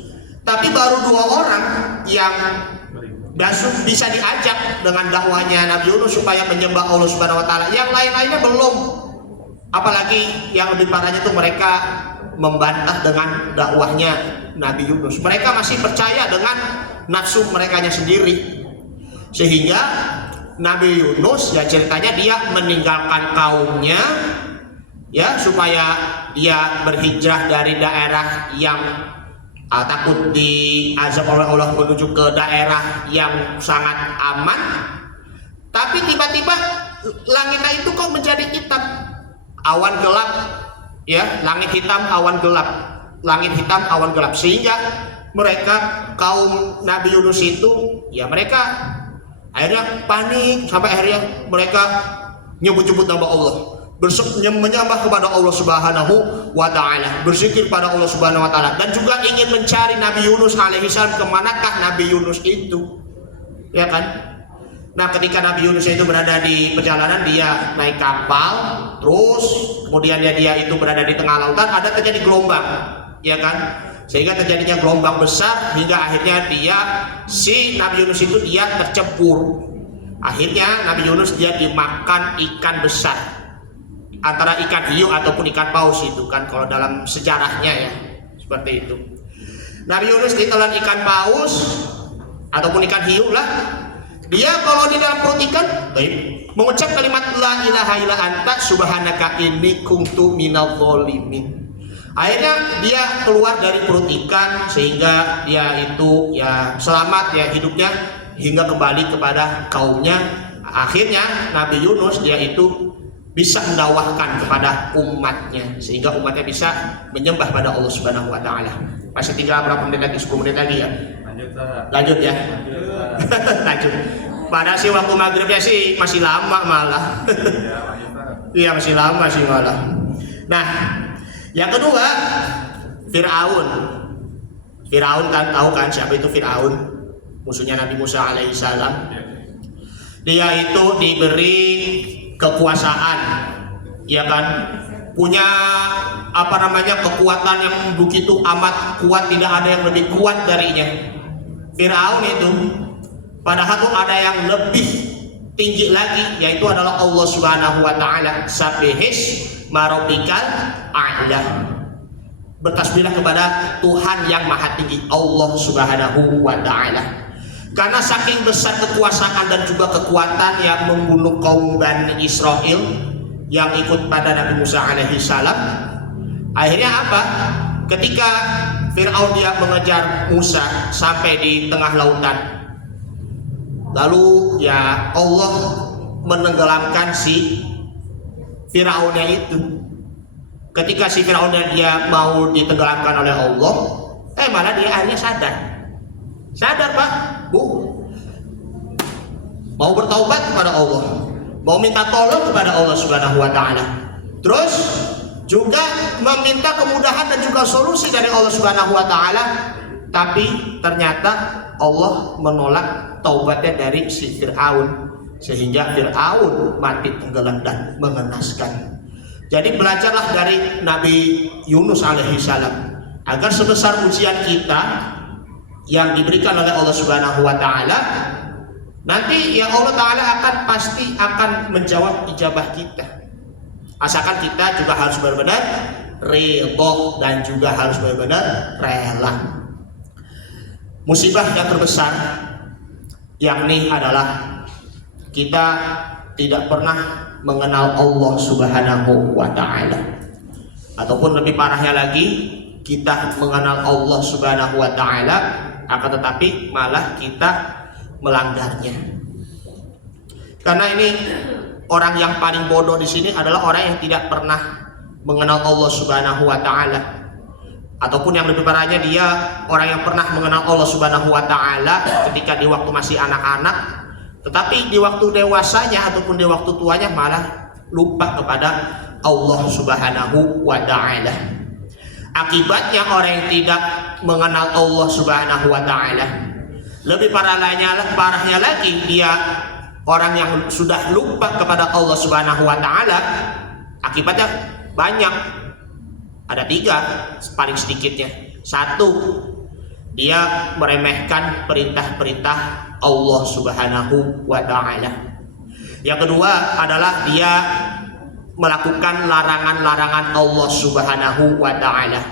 Tapi baru 2 orang yang bisa diajak dengan dakwahnya Nabi Yunus supaya menyembah Allah Subhanahu wa taala. Yang lain-lainnya belum. Apalagi yang lebih parahnya itu mereka membantah dengan dakwahnya Nabi Yunus. Mereka masih percaya dengan nafsu merekanya sendiri. Sehingga Nabi Yunus ya ceritanya dia meninggalkan kaumnya ya supaya dia berhijrah dari daerah yang takut diazab oleh Allah menuju ke daerah yang sangat aman. Tapi tiba-tiba langitnya itu kok menjadi hitam. awan gelap, ya, langit hitam, awan gelap, langit hitam, awan gelap, sehingga mereka kaum Nabi Yunus itu, ya mereka akhirnya panik sampai akhirnya mereka nyebut-nyebut nama Allah, menyembah kepada Allah Subhanahu wa Ta'ala, berzikir pada Allah Subhanahu wa Ta'ala, dan juga ingin mencari Nabi Yunus alaihissalam. Kemanakah Nabi Yunus itu, ya kan? Nah, ketika Nabi Yunus itu berada di perjalanan, dia naik kapal, terus kemudian dia itu berada di tengah lautan, ada terjadi gelombang, ya kan? Sehingga terjadinya gelombang besar hingga akhirnya si Nabi Yunus itu dia tercebur. Akhirnya Nabi Yunus dia dimakan ikan besar, antara ikan hiu ataupun ikan paus itu kan kalau dalam sejarahnya, ya, seperti itu. Nabi Yunus ditelan ikan paus ataupun ikan hiu lah. Dia kalau di dalam perut ikan mengucap kalimat la ilaha illa anta subhanaka inni kuntu minadz dzalimin. Akhirnya dia keluar dari perut ikan sehingga dia itu ya selamat, ya, hidupnya hingga kembali kepada kaumnya. Akhirnya Nabi Yunus dia itu bisa mendakwahkan kepada umatnya sehingga umatnya bisa menyembah pada Allah Subhanahu wa Ta'ala. Masih tinggal berapa menit lagi? 10 menit lagi, ya. Lanjut ya. Lanjut. Padahal sih waktu maghribnya sih masih lama malah. Iya, masih lama sih malah. Nah, yang kedua, Fir'aun. Fir'aun kan tahu kan siapa itu Fir'aun? Musuhnya Nabi Musa alaihissalam. Dia itu diberi kekuasaan, ya kan? Punya kekuatan yang begitu amat kuat, tidak ada yang lebih kuat darinya. Fir'aun itu padahal tuh ada yang lebih tinggi lagi, yaitu adalah Allah Subhanahu wa Ta'ala. Sabihis marobikal a'la, bertasbihlah kepada Tuhan yang maha tinggi, Allah Subhanahu wa Ta'ala. Karena saking besar kekuasaan dan juga kekuatan yang membunuh kaum Bani Israel yang ikut pada Nabi Musa alaihi salam, akhirnya apa? Ketika Fir'aun dia mengejar Musa sampai di tengah lautan, lalu ya Allah menenggelamkan si Fir'aunnya itu. Ketika si Fir'aunnya dia mau ditenggelamkan oleh Allah, malah dia akhirnya sadar Pak, Bu, mau bertaubat kepada Allah, mau minta tolong kepada Allah Subhanahu wa Ta'ala, terus juga meminta kemudahan dan juga solusi dari Allah Subhanahu wa Ta'ala. Tapi ternyata Allah menolak taubatnya dari si Fir'aun, sehingga Fir'aun mati tenggelam dan mengenaskan. Jadi belajarlah dari Nabi Yunus alaihi salam agar sebesar ujian kita yang diberikan oleh Allah Subhanahu wa Ta'ala, nanti ya Allah Ta'ala pasti akan menjawab ijabah kita, asalkan kita juga harus benar-benar ridho dan juga harus benar-benar rela. Musibah yang terbesar yakni adalah kita tidak pernah mengenal Allah Subhanahu wa Ta'ala, ataupun lebih parahnya lagi, kita mengenal Allah Subhanahu wa Ta'ala akan tetapi malah kita melanggarnya. Karena ini orang yang paling bodoh di sini adalah orang yang tidak pernah mengenal Allah Subhanahu wa Ta'ala, ataupun yang lebih parahnya dia orang yang pernah mengenal Allah Subhanahu wa Ta'ala ketika di waktu masih anak-anak, tetapi di waktu dewasanya ataupun di waktu tuanya malah lupa kepada Allah Subhanahu wa Ta'ala. Akibatnya orang yang tidak mengenal Allah Subhanahu wa Ta'ala, lebih parahnya lagi dia orang yang sudah lupa kepada Allah Subhanahu wa Ta'ala. Akibatnya banyak, ada 3 paling sedikitnya. 1, dia meremehkan perintah-perintah Allah Subhanahu wa Ta'ala. Yang kedua adalah dia melakukan larangan-larangan Allah Subhanahu wa Ta'ala.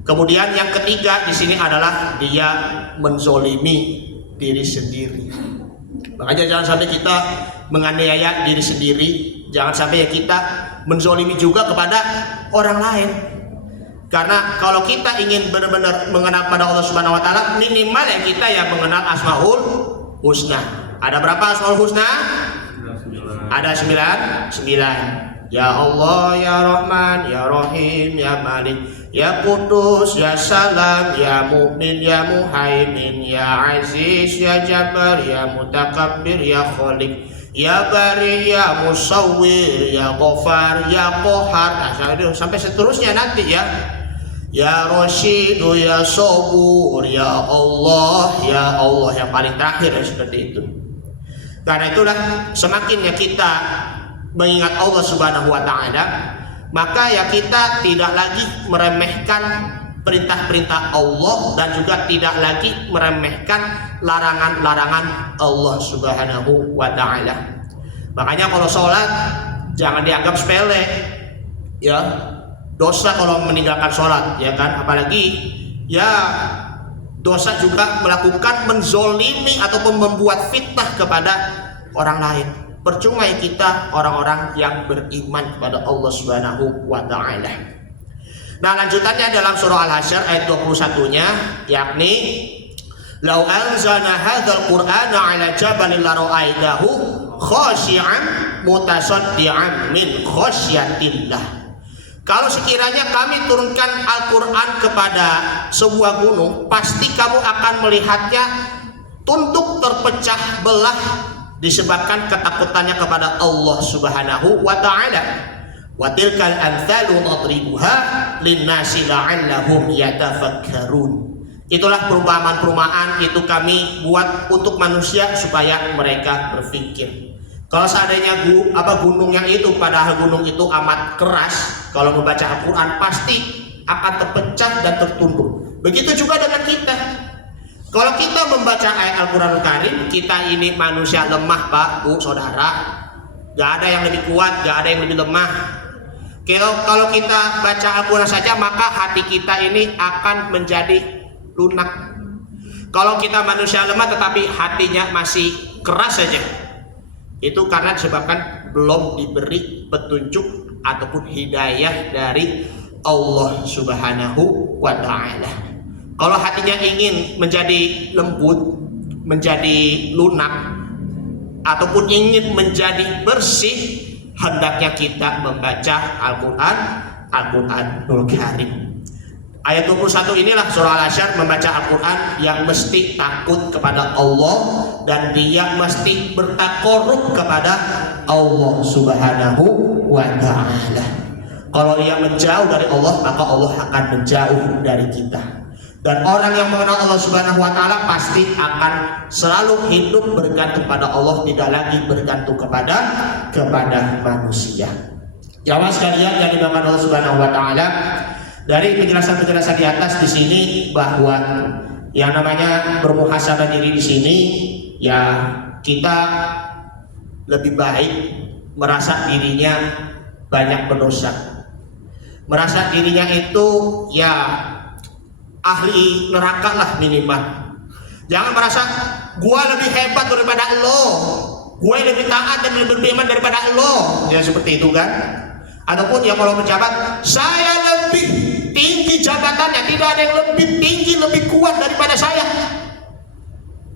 Kemudian yang ketiga di sini adalah dia menzolimi diri sendiri. Makanya jangan sampai kita menganiaya diri sendiri, jangan sampai kita menzolimi juga kepada orang lain. Karena kalau kita ingin benar-benar mengenal pada Allah Subhanahu wa Ta'ala, minimal ya kita yang mengenal Asmaul Husna. Ada berapa Asmaul Husna? Ada 9. Ya Allah, Ya Rahman, Ya Rahim, Ya Malik, Ya Qudus, Ya Salam, Ya Mu'min, Ya Muhaimin, Ya Aziz, Ya Jabbar, Ya Mutakabbir, Ya Khaliq, Ya Bari, Ya Musawwir, Ya Ghafar, Ya Qahar. Nah, sampai seterusnya nanti ya. Ya Rashidu, Ya Sabur, Ya Allah, Ya Allah, yang paling terakhir ya, seperti itu. Karena itulah semakinnya kita mengingat Allah Subhanahu wa taala, maka ya kita tidak lagi meremehkan perintah-perintah Allah dan juga tidak lagi meremehkan larangan-larangan Allah Subhanahu wa taala. Makanya kalau sholat jangan dianggap sepele ya. Dosa kalau meninggalkan sholat ya kan, apalagi ya dosa juga melakukan menzolimi ataupun membuat fitnah kepada orang lain. Percuma ya kita orang-orang yang beriman kepada Allah Subhanahu wa taala. Nah, lanjutannya dalam surah Al-Hasyr ayat 21-nya, yakni lau anzalna hadzal qur'ana 'ala jabalin la ra'aitahu khashi'an mutasaddian min khasyatillah. Kalau sekiranya kami turunkan Al-Quran kepada sebuah gunung, pasti kamu akan melihatnya tunduk terpecah belah disebabkan ketakutannya kepada Allah Subhanahu wa taala. Wa tilkal amtsalu nadribuha linnasi la'allahum yatafakkarun. Itulah perumpamaan-perumpamaan itu kami buat untuk manusia supaya mereka berpikir. Kalau seandainya gunungnya itu, padahal gunung itu amat keras, kalau membaca Al-Quran pasti akan terpecah dan tertunduk. Begitu juga dengan kita. Kalau kita membaca ayat Al-Quran Karim, kita ini manusia lemah, Pak, Bu, Saudara. Gak ada yang lebih kuat, gak ada yang lebih lemah. Kalau kita baca Al-Quran saja, maka hati kita ini akan menjadi lunak. Kalau kita manusia lemah tetapi hatinya masih keras saja, itu karena disebabkan belum diberi petunjuk ataupun hidayah dari Allah Subhanahu wa taala. Kalau hatinya ingin menjadi lembut, menjadi lunak, ataupun ingin menjadi bersih, hendaknya kita membaca Al-Quranul Karim. Ayat 21 inilah surah Al-Hasyr membaca Al-Quran yang mesti takut kepada Allah dan dia mesti bertakarub kepada Allah Subhanahu wa ta'ala. Kalau dia menjauh dari Allah, maka Allah akan menjauh dari kita. Dan orang yang mengenal Allah Subhanahu wa ta'ala pasti akan selalu hidup bergantung pada Allah, tidak lagi bergantung kepada manusia. Jamaah sekalian yang dimuliakan Allah Subhanahu wa ta'ala, dari penjelasan-penjelasan di atas di sini bahwa yang namanya bermuhasabah diri di sini ya, kita lebih baik merasa dirinya banyak berdosa, merasa dirinya itu ya ahli neraka lah minimal. Jangan merasa gua lebih hebat daripada lo, gua lebih taat dan lebih beriman daripada lo, ya seperti itu kan. Ataupun ya kalau menjabat, saya lebih tinggi jabatannya, tidak ada yang lebih tinggi, lebih kuat daripada saya.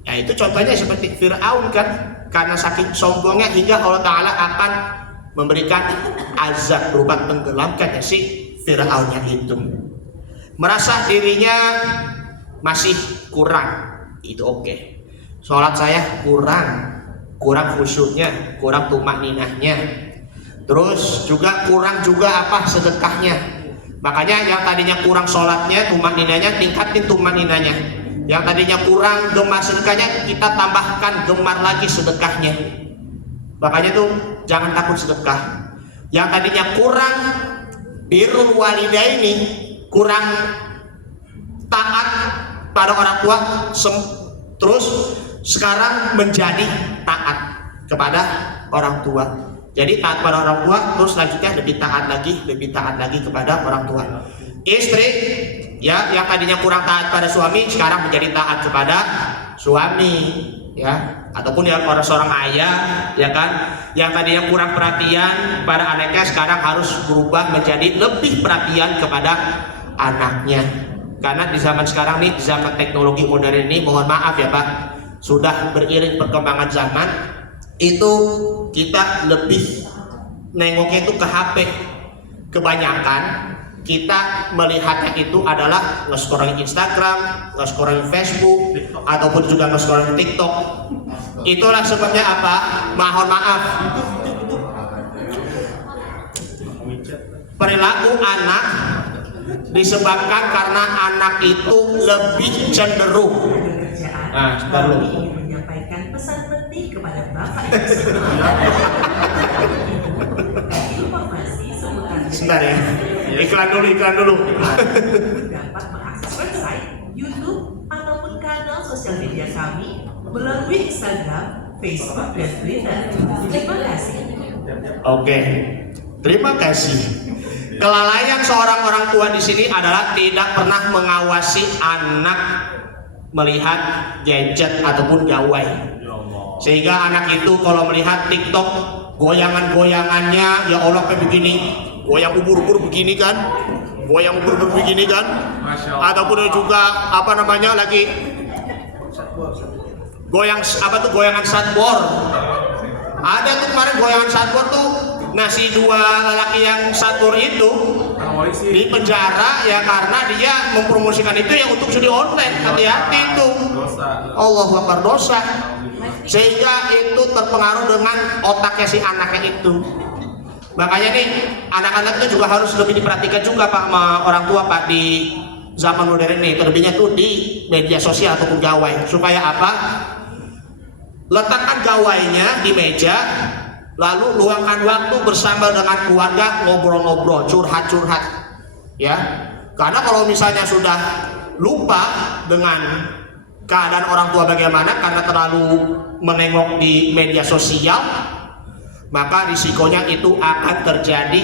Ya itu contohnya seperti Fir'aun kan, karena saking sombongnya hingga Allah Ta'ala akan memberikan azab berupa tenggelamkannya si Fir'aunnya itu. Merasa dirinya masih kurang, itu oke. Sholat saya kurang khusyuknya, kurang tumakninahnya. Terus juga kurang juga sedekahnya. Makanya yang tadinya kurang sholatnya, tumakninahnya, tingkatin tumakninahnya. Yang tadinya kurang gemar sedekahnya, kita tambahkan gemar lagi sedekahnya. Makanya tuh jangan takut sedekah. Yang tadinya kurang birrul walidaini, kurang taat pada orang tua, terus sekarang menjadi taat kepada orang tua. Jadi taat pada orang tua, terus selanjutnya lebih taat lagi kepada orang tua. Istri ya yang tadinya kurang taat pada suami, sekarang menjadi taat kepada suami ya. Ataupun yang seorang ayah ya kan, yang tadinya kurang perhatian pada anaknya, sekarang harus berubah menjadi lebih perhatian kepada anaknya. Karena di zaman sekarang nih, di zaman teknologi modern ini, mohon maaf ya Pak, sudah beriring perkembangan zaman, itu kita lebih nengoknya itu ke HP. Kebanyakan kita melihatnya itu adalah nge-scrolling Instagram, nge-scrolling Facebook, ataupun juga nge-scrolling TikTok. Itulah sebabnya apa? Mohon maaf, perilaku anak disebabkan karena anak itu lebih cenderung. Nah, kami ingin menyampaikan pesan penting kepada Bapak Ibu. Informasi seputar Sebentar ya, iklan dulu. dapat mengakses website, YouTube, ataupun kanal sosial media kami melalui Instagram, Facebook, dan Twitter. Terima kasih. Oke, terima kasih. Kelalaian seorang orang tua di sini adalah tidak pernah mengawasi anak melihat gadget ataupun gawai, sehingga anak itu kalau melihat TikTok goyangan-goyangannya, ya Allah kayak begini, goyang ubur-ubur begini kan, ataupun juga apa namanya lagi goyangan sadboard. Ada tuh kemarin goyangan sadboard tuh, ngasih dua lelaki yang sadboard itu di penjara ya karena dia mempromosikan itu ya untuk judi online. Hati-hati itu, Allahu Akbar, dosa. Sehingga itu terpengaruh dengan otaknya si anaknya itu. Makanya nih anak-anak itu juga harus lebih diperhatikan juga Pak sama orang tua Pak di zaman modern ini, terlebihnya tuh di media sosial ataupun gawai. Supaya apa? Letakkan gawainya di meja, lalu luangkan waktu bersama dengan keluarga, ngobrol-ngobrol, curhat-curhat, ya. Karena kalau misalnya sudah lupa dengan keadaan orang tua bagaimana karena terlalu menengok di media sosial, maka risikonya itu akan terjadi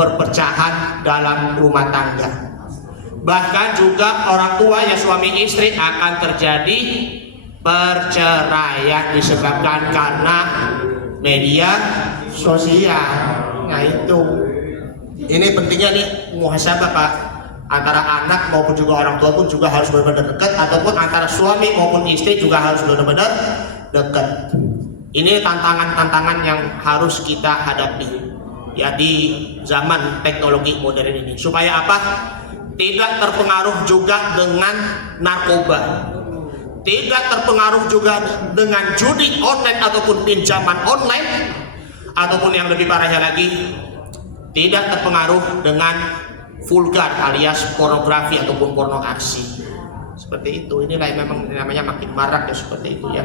perpecahan dalam rumah tangga. Bahkan juga orang tua ya suami istri akan terjadi perceraian disebabkan karena media sosial. Nah itu, ini pentingnya nih muhasabah Pak, antara anak maupun juga orang tua pun juga harus benar-benar dekat, ataupun antara suami maupun istri juga harus benar-benar dekat. Ini tantangan-tantangan yang harus kita hadapi ya di zaman teknologi modern ini, supaya apa? Tidak terpengaruh juga dengan narkoba, tidak terpengaruh juga dengan judi online ataupun pinjaman online, ataupun yang lebih parahnya lagi tidak terpengaruh dengan vulgar alias pornografi ataupun porno aksi. Seperti itu, inilah yang memang namanya makin marak ya, seperti itu ya.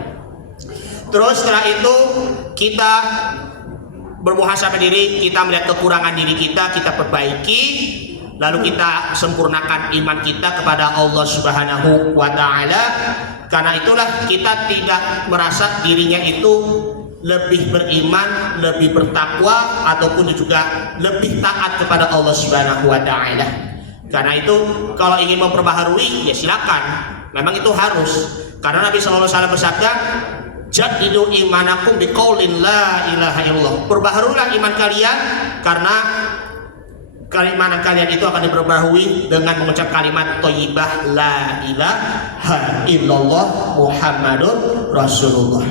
Terus setelah itu kita bermuhasabah diri, kita melihat kekurangan diri kita perbaiki, lalu kita sempurnakan iman kita kepada Allah Subhanahu wa Ta'ala. Karena itulah kita tidak merasa dirinya itu lebih beriman, lebih bertakwa, ataupun juga lebih taat kepada Allah Subhanahu wa Ta'ala. Karena itu kalau ingin memperbaharui ya silakan, memang itu harus. Karena Nabi sallallahu alaihi wasallam bersabda, jadidu imanakum biqaulin la ilaha illallah. Perbaharulah iman kalian karena keimanan kalian itu akan diperbaharui dengan mengucap kalimat thayyibah la ilaha illallah Muhammadur Rasulullah.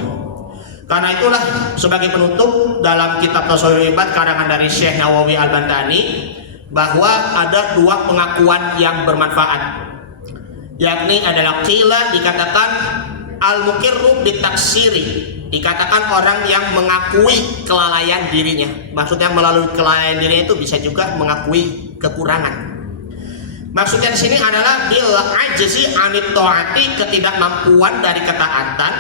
Karena itulah sebagai penutup dalam kitab Tasawwuful Ibad karangan dari Syekh Nawawi Al-Bantani bahwa ada dua pengakuan yang bermanfaat, yakni adalah qila dikatakan al-muqirru bitaksiri, dikatakan orang yang mengakui kelalaian dirinya. Maksudnya melalui kelalaian dirinya itu bisa juga mengakui kekurangan. Maksudnya di sini adalah bil ajzi anit taati, ketidakmampuan dari ketaatan.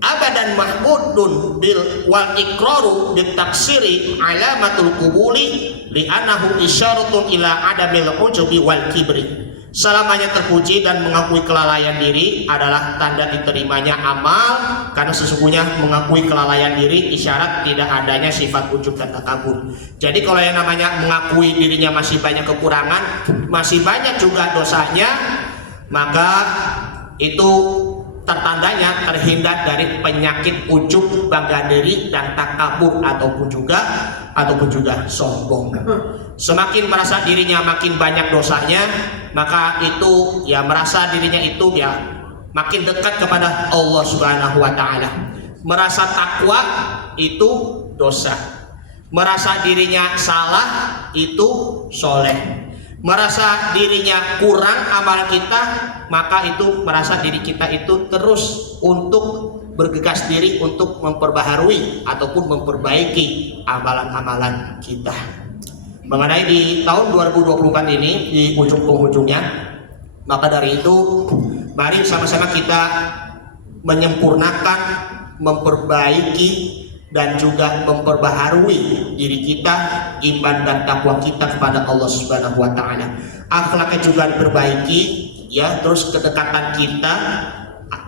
Abadan mahmudun bil wal iqraru bitaksiri alamatul qubuli li'annahu isyaratun ila adamil ujubi wal kibri. Selamanya terpuji dan mengakui kelalaian diri adalah tanda diterimanya amal, karena sesungguhnya mengakui kelalaian diri isyarat tidak adanya sifat ujub dan takabur. Jadi kalau yang namanya mengakui dirinya masih banyak kekurangan, masih banyak juga dosanya, maka itu tertandanya terhindar dari penyakit ujub, bangga diri dan takabur ataupun juga sombong. Semakin merasa dirinya makin banyak dosanya, maka itu ya merasa dirinya itu ya makin dekat kepada Allah Subhanahu wa Ta'ala. Merasa takwa itu dosa, merasa dirinya salah itu soleh. Merasa dirinya kurang amal kita, maka itu merasa diri kita itu terus untuk bergegas diri untuk memperbaharui ataupun memperbaiki amalan-amalan kita. Mengenai di tahun 2024 ini di ujung penghujungnya, maka dari itu mari sama-sama kita menyempurnakan, memperbaiki dan juga memperbaharui diri kita, iman dan takwa kita kepada Allah Subhanahu wa taala. Akhlaknya juga diperbaiki ya, terus kedekatan kita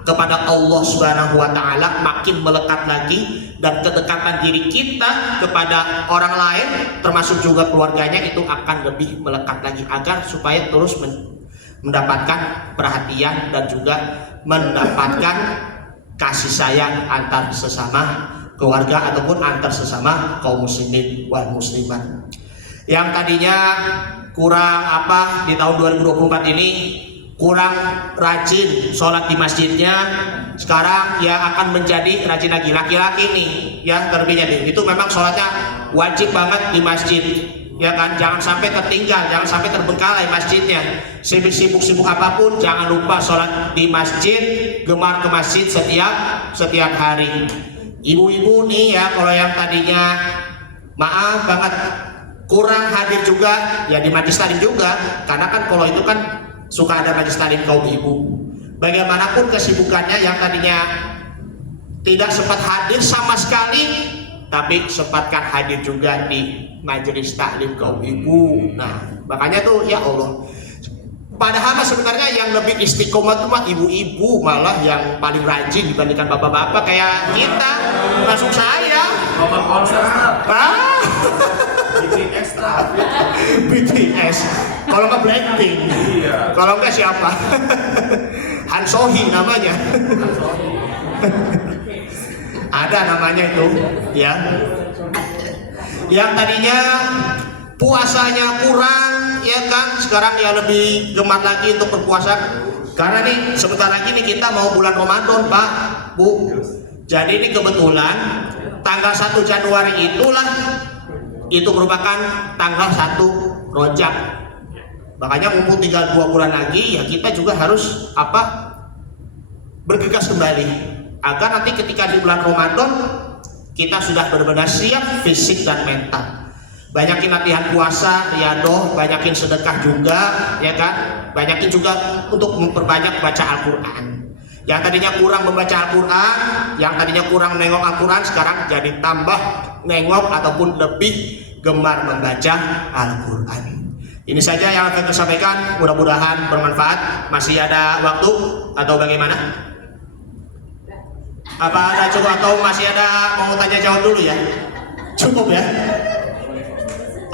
kepada Allah Subhanahu wa taala makin melekat lagi, dan kedekatan diri kita kepada orang lain termasuk juga keluarganya itu akan lebih melekat lagi, agar supaya terus mendapatkan perhatian dan juga mendapatkan kasih sayang antar sesama keluarga ataupun antar sesama kaum muslimin wal muslimat. Yang tadinya kurang di tahun 2024 ini kurang rajin sholat di masjidnya, sekarang ya akan menjadi rajin lagi. Laki-laki nih ya terlebihnya nih, itu memang sholatnya wajib banget di masjid ya kan, jangan sampai tertinggal, jangan sampai terbengkalai masjidnya. Sibuk-sibuk apapun jangan lupa sholat di masjid, gemar ke masjid setiap hari. Ibu-ibu nih ya, kalau yang tadinya maaf banget kurang hadir juga ya di majelis taklim juga, karena kan kalau itu kan suka ada majelis taklim kaum ibu. Bagaimanapun kesibukannya, yang tadinya tidak sempat hadir sama sekali, tapi sempatkan hadir juga di majelis taklim kaum ibu. Nah, makanya tuh ya Allah, padahal sebenarnya yang lebih istiqomah itu mah ibu-ibu, malah yang paling rajin dibandingkan bapak-bapak kayak kita, masuk saya. Bapak konser. BTS BTS. Kalau nggak Blackpink, Iya. kalau nggak siapa? Han Sohee namanya. Ada namanya itu, ya. Yang tadinya puasanya kurang, ya kan? Sekarang ya lebih gemar lagi untuk berpuasa. Karena nih sebentar lagi nih kita mau bulan Ramadan, Pak, Bu. Jadi ini kebetulan tanggal 1 Januari itu merupakan tanggal 1 Rojab. Makanya mumpung tinggal 2 bulan lagi, ya kita juga harus bergegas kembali, agar nanti ketika di bulan Ramadan kita sudah benar-benar siap fisik dan mental. Banyakin latihan puasa, riyadhah, banyakin sedekah juga, ya kan? Banyakin juga untuk memperbanyak baca Al-Quran. Yang tadinya kurang membaca Al-Quran, yang tadinya kurang nengok Al-Quran, sekarang jadi tambah nengok ataupun lebih gemar membaca Al-Quran. Ini saja yang akan saya sampaikan, mudah-mudahan bermanfaat. Masih ada waktu atau bagaimana? Apa ada cukup atau masih ada mau tanya jawab dulu ya? Cukup ya?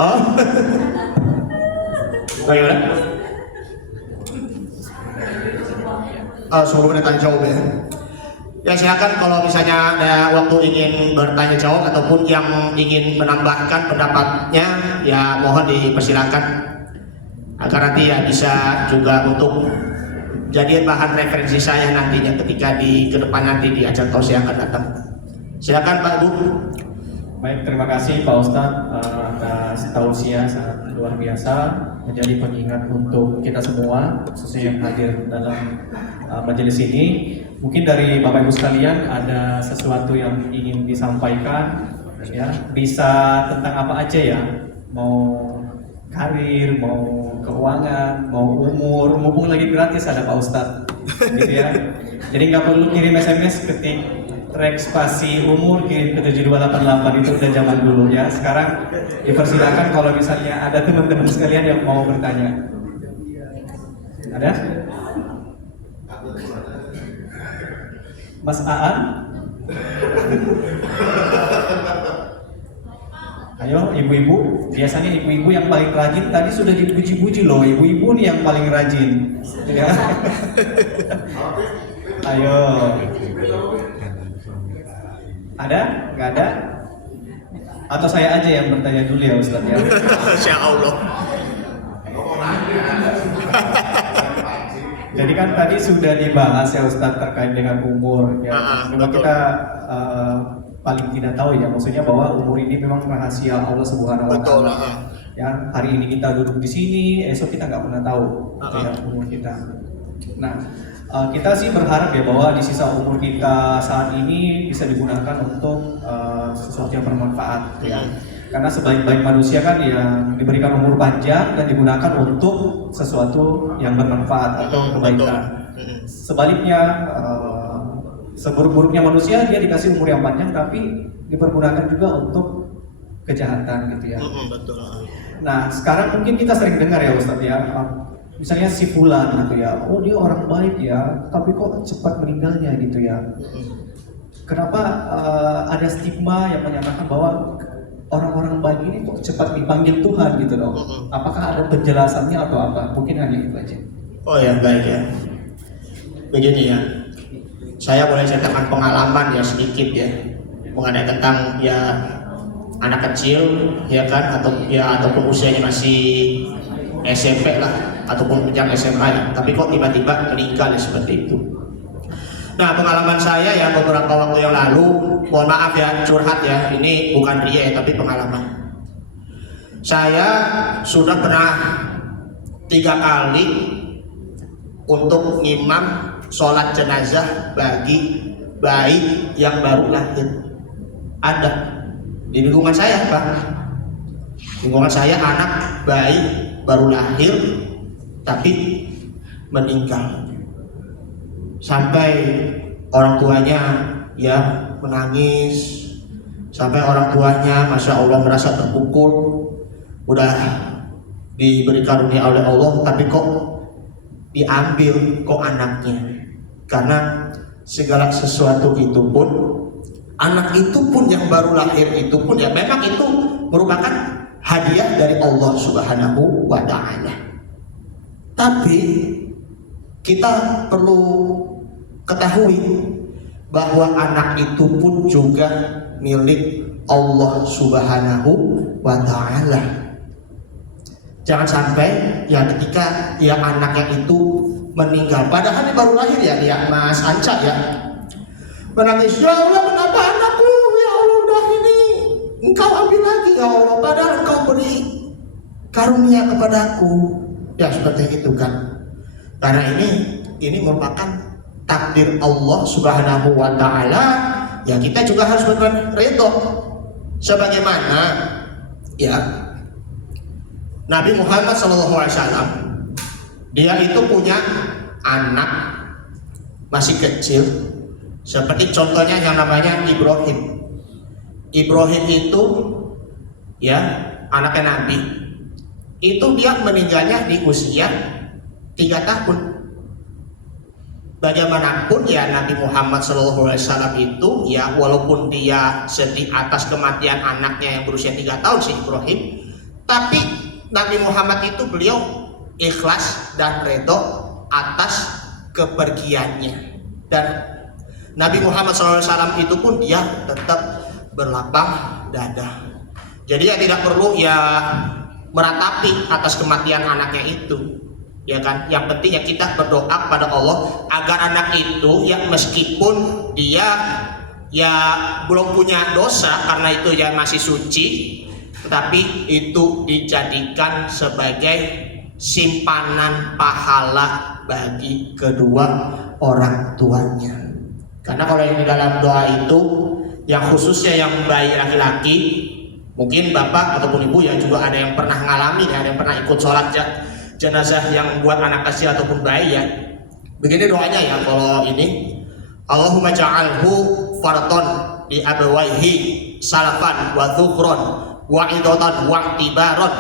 Oh, bagaimana? Sebelumnya tanya jawab ya. Ya silakan kalau misalnya ada waktu ingin bertanya jawab ataupun yang ingin menambahkan pendapatnya, ya mohon dipersilakan agar nanti ya bisa juga untuk jadi bahan referensi saya nantinya ketika di kedepan nanti di acara tausiah akan datang. Silakan Pak Bu. Baik, terima kasih Pak Ustadz atas tausiah sangat luar biasa, menjadi pengingat untuk kita semua, khususnya yang hadir dalam majelis ini. Mungkin dari Bapak Ibu sekalian ada sesuatu yang ingin disampaikan, ya bisa tentang apa aja ya, mau karir, mau keuangan, mau umur, mumpung lagi gratis ada Pak Ustadz, gitu ya. Jadi nggak perlu kirim SMS, ketik track spasi umur kirim ke 7288, itu udah zaman dulu ya. Sekarang dipersilakan kalau misalnya ada teman-teman sekalian yang mau bertanya. Ada? Mas Aan? Ayo ibu-ibu, biasanya ibu-ibu yang paling rajin, tadi sudah dipuji-puji loh, ibu-ibu nih yang paling rajin ya. Ayo. Ada? Nggak ada? Atau saya aja yang bertanya dulu ya Ustadz ya? Insya Allah. Jadi kan tadi sudah dibahas ya Ustadz terkait dengan umur ya. Coba kita paling tidak tahu ya, maksudnya bahwa umur ini memang rahasia Allah Subhanahu wa Betul. Ta'ala. Ya, hari ini kita duduk di sini, esok kita nggak pernah tahu ya, umur kita. Nah, kita sih berharap ya bahwa di sisa umur kita saat ini bisa digunakan untuk sesuatu yang bermanfaat ya. Karena sebaik-baik manusia kan yang diberikan umur panjang dan digunakan untuk sesuatu yang bermanfaat atau kebaikan. Sebaliknya, seburuk-buruknya manusia dia dikasih umur yang panjang tapi dipergunakan juga untuk kejahatan gitu ya. Betul. Nah, sekarang mungkin kita sering dengar ya Ustadz ya, misalnya si fulan gitu ya, oh dia orang baik ya, tapi kok cepat meninggalnya gitu ya. Kenapa ada stigma yang menyatakan bahwa orang-orang baik ini kok cepat dipanggil Tuhan gitu loh? Apakah ada penjelasannya atau apa? Mungkin hanya itu aja. Oh ya, baik ya. Begini ya, saya boleh ceritakan pengalaman ya sedikit ya mengenai tentang ya anak kecil ya kan, atau ya ataupun usianya masih SMP lah ataupun yang SMA ya, tapi kok tiba-tiba meninggal ya seperti itu. Nah, pengalaman saya ya beberapa waktu yang lalu, mohon maaf ya curhat ya, ini bukan ria ya, tapi pengalaman. Saya sudah pernah 3 kali untuk ngimam sholat jenazah bagi bayi yang baru lahir. Ada di lingkungan saya, Pak. Lingkungan saya anak bayi baru lahir tapi meninggal. Sampai orang tuanya ya menangis, sampai orang tuanya Masya Allah merasa terpukul, udah diberi karunia oleh Allah tapi kok diambil kok anaknya. Karena segala sesuatu itu pun, anak itu pun yang baru lahir itu pun ya memang itu merupakan hadiah dari Allah Subhanahu wa Ta'ala. Tapi kita perlu ketahui bahwa anak itu pun juga milik Allah Subhanahu wa Ta'ala. Jangan sampai ya ketika ya anaknya itu meninggal, padahal dia baru lahir ya, lihat Mas Anca ya menangis, ya Allah kenapa anakku, ya Allah udah ini engkau ambil lagi ya Allah, padahal engkau beri karunia kepadaku ya, seperti itu kan. Karena ini merupakan takdir Allah Subhanahu wa Ta'ala, ya kita juga harus benar redho. Sebagaimana ya Nabi Muhammad SAW, dia itu punya anak masih kecil, seperti contohnya yang namanya Ibrahim. Ibrahim itu ya anaknya Nabi, itu dia meninggalnya di usia 3 tahun. Bagaimanapun ya Nabi Muhammad SAW itu ya walaupun dia sedih atas kematian anaknya yang berusia 3 tahun si Ibrahim, tapi Nabi Muhammad itu beliau ikhlas dan redho atas kepergiannya, dan Nabi Muhammad SAW itu pun dia tetap berlapang dada. Jadi ya tidak perlu ya meratapi atas kematian anaknya itu, ya kan. Yang penting ya kita berdoa kepada Allah agar anak itu ya meskipun dia ya belum punya dosa karena itu ya masih suci, tetapi itu dijadikan sebagai simpanan pahala bagi kedua orang tuanya. Karena kalau yang di dalam doa itu yang khususnya yang bayi laki-laki, mungkin bapak ataupun ibu ya juga ada yang pernah ngalamin ya, ada yang pernah ikut sholat jenazah yang buat anak kecil ataupun bayi ya. Begini doanya ya kalau ini, Allahumma ja'alhu fardon li abawaihi salafan wa dhukhron wa idatan wa tibaron,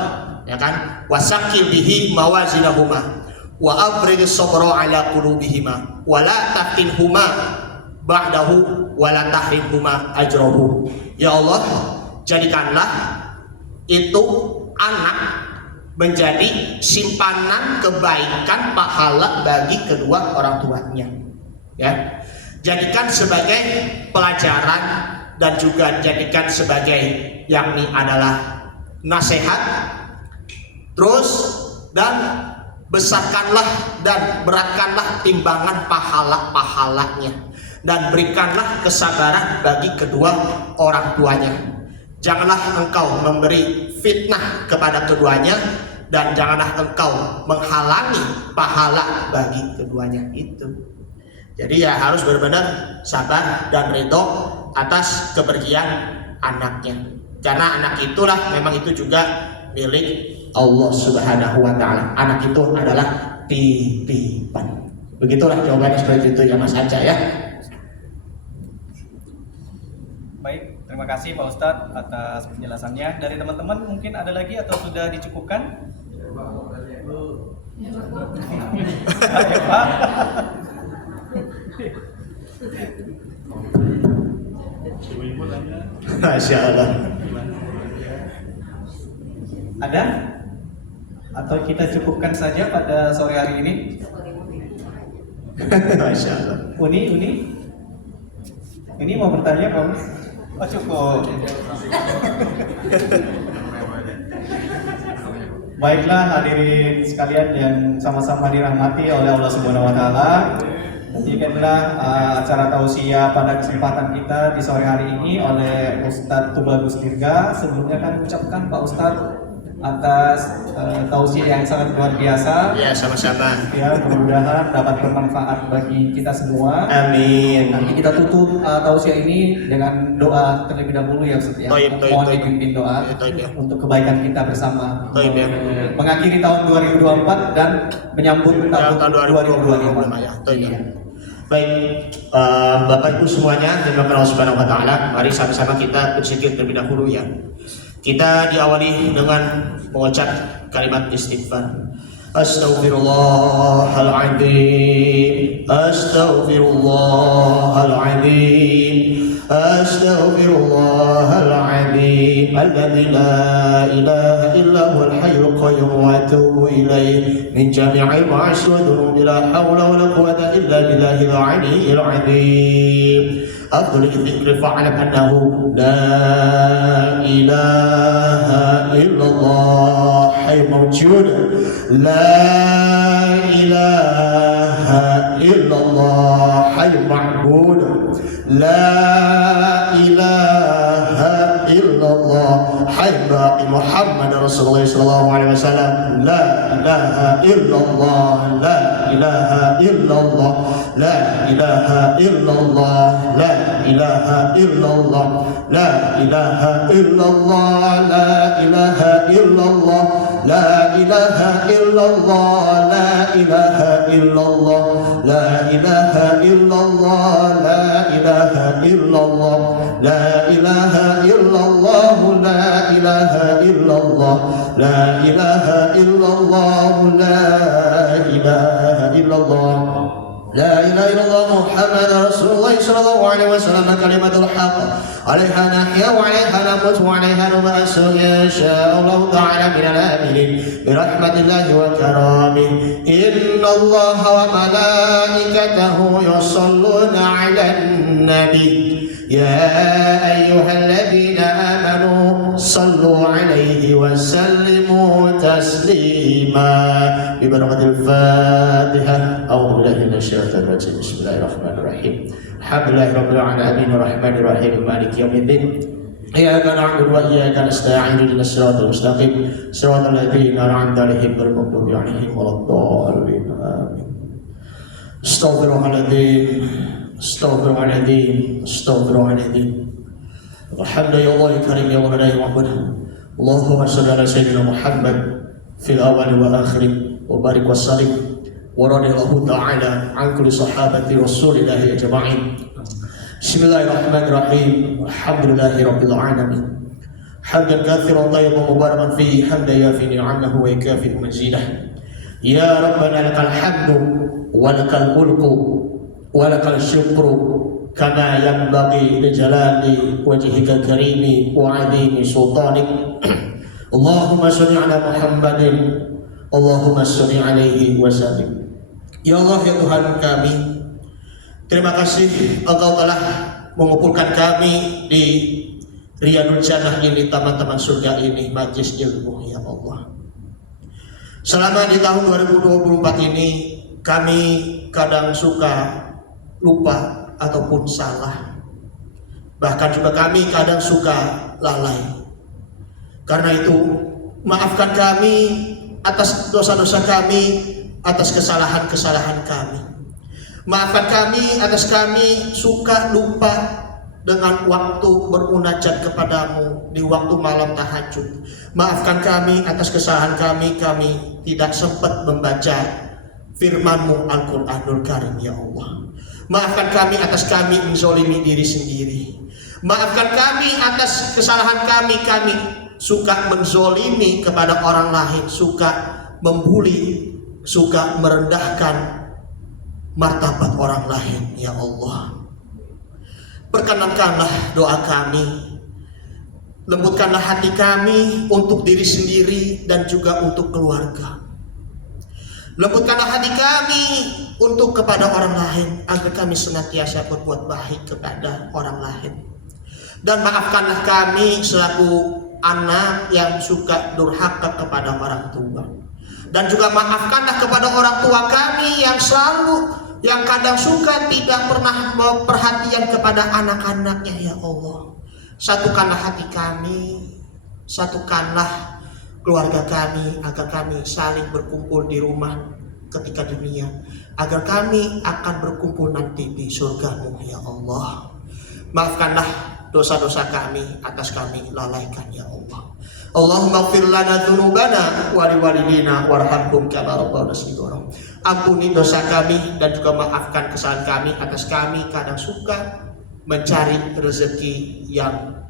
ya kan, wa sakil bihi mawazinahuma wa afrij sabra ala qulubihima wa la tahtinhuma ba'dahu wa la tahrimhuma ajrahu. Ya Allah, jadikanlah itu anak menjadi simpanan kebaikan pahala bagi kedua orang tuanya, ya. Jadikan sebagai pelajaran dan juga jadikan sebagai yakni adalah nasihat, terus dan besarkanlah dan beratkanlah timbangan pahala-pahalanya. dan berikanlah kesabaran bagi kedua orang tuanya. Janganlah engkau memberi fitnah kepada keduanya, dan janganlah engkau menghalangi pahala bagi keduanya itu. Jadi ya harus benar-benar sabar dan ridho atas kepergian anaknya, karena anak itulah memang itu juga milik Allah Subhanahu wa Ta'ala. Anak itu adalah titipan. Begitulah jawabannya seperti itu ya Mas Anca ya. Baik, terima kasih Pak Ustadz atas penjelasannya. Dari teman-teman mungkin ada lagi atau sudah dicukupkan? Ayo Pak. Masya Allah. Ada? Atau kita cukupkan saja pada sore hari ini? Masya Allah. Ini mau bertanya Pak? Oh cukup. Baiklah hadirin sekalian yang sama-sama dirahmati oleh Allah Subhanahu wa Ta'ala. Demikianlah acara tausiah pada kesempatan kita di sore hari ini oleh Ustadz Tubagus Dirga. Sebelumnya kan ucapkan Pak Ustadz atas tausiah yang sangat luar biasa. Ya, sama-sama. Ya, mudah-mudahan dapat bermanfaat bagi kita semua. Amin. Nanti kita tutup tausiah ini dengan doa terlebih dahulu ya Ustaz ya. Mohon dipimpin doa untuk kebaikan kita bersama. Mengakhiri tahun 2024 dan menyambut tahun 2025. Iya. Baik, Bapak Ibu semuanya, terima kasih Allah Subhanahu wa Ta'ala. Mari sama-sama kita berzikir terlebih dahulu ya. Kita diawali dengan mengucap kalimat istighfar. Astaghfirullahaladzim, Astaghfirullahaladzim, Astaghfirullahaladzim, alladzi la ilaha illa huwal hayyul qayyum wa atubu ilaih min jami'il ma'asi wa dhunubi la hawla wa la quwwata illa billahil aliyyil azim. أفضل الذكر فاعلم أنه لا إله إلا الله حي موجود لا إله إلا الله حي معبود لا إله إلا الله حي باقي محمد رسول الله صلى الله عليه وسلم لا إله إلا الله لا إله إلا الله لا إله إلا الله لا إله إلا الله لا إله إلا الله لا إله إلا الله لا إله إلا الله لا إله إلا الله لا إله إلا الله لا إله إلا الله لا إله إلا الله لا إله إلا الله لا إله إلا الله لا إله إلا الله لا إله إلا الله محمد رسول الله صلى الله عليه وسلم كلمة الحق عليها نحيا وعليها نموت وعليها نبعث إن شاء الله تعالى من الآمنين برحمة الله وكرامه إن الله وملائكته يصلون على النبي يا أيها الذين آمنوا صلوا عليه وسلموا تسليما ببركة الفاتحة أعوذ بالله من الشيطان الرجيم بسم الله الرحمن الرحيم الحمد لله رب العالمين الرحمن الرحيم مالك يوم الدين إياك نعبد وإياك نستعين اهدنا الصراط المستقيم صراط الذين أنعمت عليهم غير المغضوب عليهم ولا الضالين آمين Astaghfirullahaladzim, Astaghfirullahaladzim, Astaghfirullahaladzim. Alhamdulillah karim ya Allah ya Muhammad. Allahumma shalli ala sayyidina Muhammad fil awal wa akhir wa barik wa sallim wa radiyallahu ta'ala an kulli sahabati Rasulillah ajma'in. Bismillahirrahmanirrahim. Alhamdulillahi rabbil alamin. Hamdan katsiran tayyiban mubarakan fihi hamdan yafi ni'amahu wa yakafi mazidah. Ya Rabbana lakal hamdu walakal mulku walakal syukru kama yanbaghi li jalali wajhika karimi wa adimi sultanik. Allahumma shalli ala Muhammadin, Allahumma shalli alaihi wa sallim. Ya Allah ya Tuhan kami, terima kasih Engkau telah mengumpulkan kami di Riyadul Jannah ini, taman-taman surga ini, majlis ilmu ya Allah. Selama di tahun 2024 ini kami kadang suka lupa ataupun salah. Bahkan juga kami kadang suka lalai. Karena itu, maafkan kami atas dosa-dosa kami, atas kesalahan-kesalahan kami. Maafkan kami atas kami suka lupa dengan waktu bermunajat kepadamu di waktu malam tahajud. Maafkan kami atas kesalahan kami tidak sempat membaca firman-Mu Al-Quranul Karim, ya Allah. Maafkan kami atas kami menzolimi diri sendiri. Maafkan kami atas kesalahan kami suka menzolimi kepada orang lain, suka membuli, suka merendahkan martabat orang lain, ya Allah. Perkenankanlah doa kami, lembutkanlah hati kami untuk diri sendiri dan juga untuk keluarga. Lembutkanlah hati kami untuk kepada orang lain, agar kami senantiasa berbuat baik kepada orang lain. Dan maafkanlah kami selaku anak yang suka durhaka kepada orang tua. Dan juga maafkanlah kepada orang tua kami yang kadang suka tidak pernah perhatian kepada anak-anaknya, ya Allah. Satukanlah hati kami, satukanlah keluarga kami, agar kami saling berkumpul di rumah ketika dunia, agar kami akan berkumpul nanti di surga-Mu, ya Allah. Maafkanlah dosa-dosa kami atas kami lalaikan, ya Allah. Allahumma ighfir lana dzunubana wa liwalidina warhamhum kama rabbawna shighara. Ampuni dosa kami dan juga maafkan kesalahan kami atas kami kadang suka mencari rezeki yang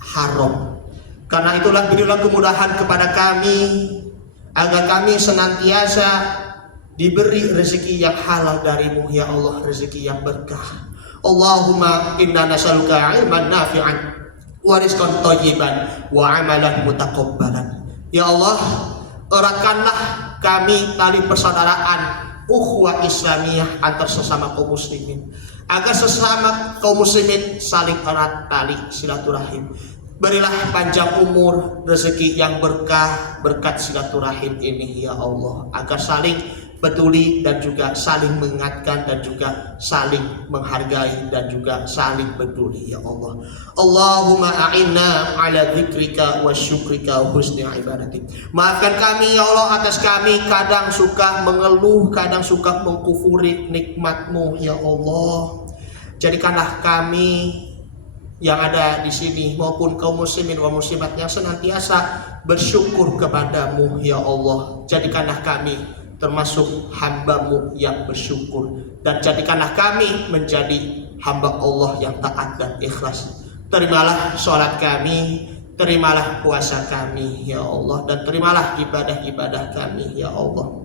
haram. Karena itulah berilah kemudahan kepada kami agar kami senantiasa diberi rezeki yang halal dari-Mu, ya Allah, rezeki yang berkah. Allahumma inna nas'aluka ilman nafi'an wa rizqan thayyiban wa amalan mutaqabbalan. Ya Allah, eratkanlah kami tali persaudaraan ukhuwah Islamiyah antar sesama kaum muslimin, agar sesama kaum muslimin saling erat tali silaturahim. Berilah panjang umur, rezeki yang berkah berkat silaturahim ini, ya Allah, agar saling peduli dan juga saling mengingatkan dan juga saling menghargai dan juga saling peduli, ya Allah. Allahumma a'inna ala dzikrika wa syukrika wa husni ibadatik. Maafkan kami, ya Allah, atas kami kadang suka mengeluh, kadang suka mengkufuri nikmat-Mu, ya Allah. Jadikanlah kami yang ada di sini maupun kaum muslimin wa muslimat yang senantiasa bersyukur kepadamu, ya Allah. Jadikanlah kami termasuk hamba-Mu yang bersyukur, dan jadikanlah kami menjadi hamba Allah yang taat dan ikhlas. Terimalah sholat kami, terimalah puasa kami, ya Allah, dan terimalah ibadah-ibadah kami, ya Allah.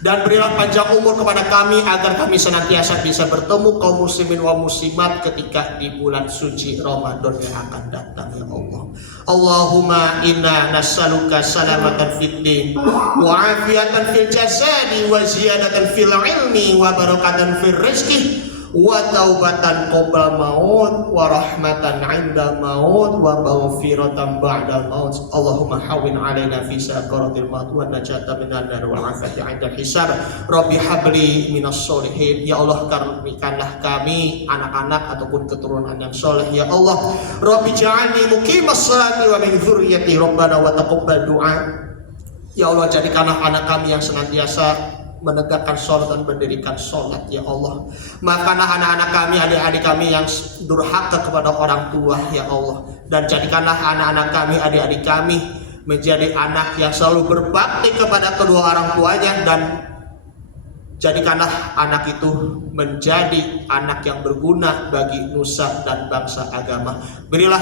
Dan berilah panjang umur kepada kami agar kami senantiasa bisa bertemu kaum muslimin wa muslimat ketika di bulan suci Ramadan yang akan datang, ya Allah. Allahumma inna nas'aluka salamatan fid din wa afiyatan fil jasadi wa ziyadatan fil ilmi wa barakatan fil rizqi wa taubatan qabla maut wa rahmatan 'inda maut wa maghfiratan ba'da maut. Allahumma hawwin 'alaina fi sakaratil maut wa najata minan nar wal 'afiyata 'inda hisab. Rabbi habli minas sholihin. Ya Allah, karunikanlah kami anak-anak ataupun keturunan yang soleh, ya Allah. Rabbi ja'alni muqimas sholati wa min dzurriyyati rabbana wa taqabbal du'a. Ya Allah, jadikanlah anak kami yang senantiasa menegakkan sholat dan mendirikan sholat, ya Allah. Maafkanlah anak-anak kami, adik-adik kami yang durhaka kepada orang tua, ya Allah. Dan jadikanlah anak-anak kami, adik-adik kami menjadi anak yang selalu berbakti kepada kedua orang tuanya, dan jadikanlah anak itu menjadi anak yang berguna bagi nusa dan bangsa agama. Berilah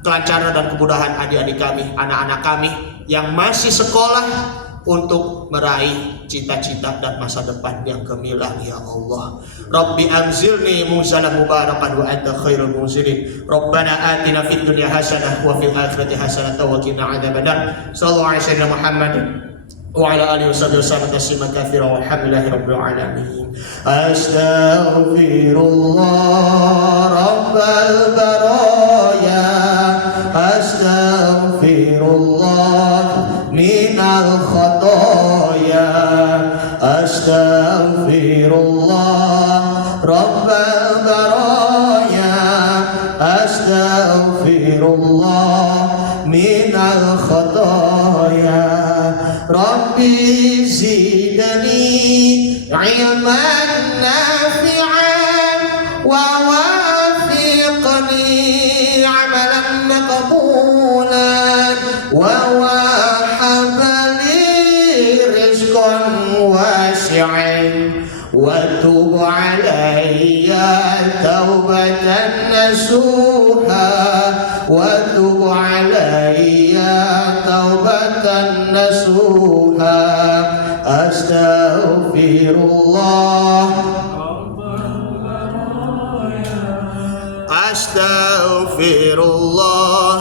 kelancaran dan kemudahan adik-adik kami, anak-anak kami yang masih sekolah untuk meraih cita-cita dan masa depan yang gemilang, ya Allah. Rabbi anzilni munzalan mubarakan wa anta khairul munzilin. Rabbana atina fid dunya hasanah wa fil akhirati hasanah wa qina adzabannar. Sallallahu alaihi wasallam Muhammad wa ala alihi wasallam tasliman katsiran walhamdulillahi rabbil alamin. Astaghfirullah rabbal baraya, astaghfirullah minal khataya, astaghfirullah rabbal baraya. astaghfirullah minal khataaya Rabbi zidni ilman nafi'an wa wafiqni amalan maqbulan wa wahab li rizqan wasi'an وتب علي توبة نصوحا وتب علي توبة نصوحا أستغفر الله أستغفر الله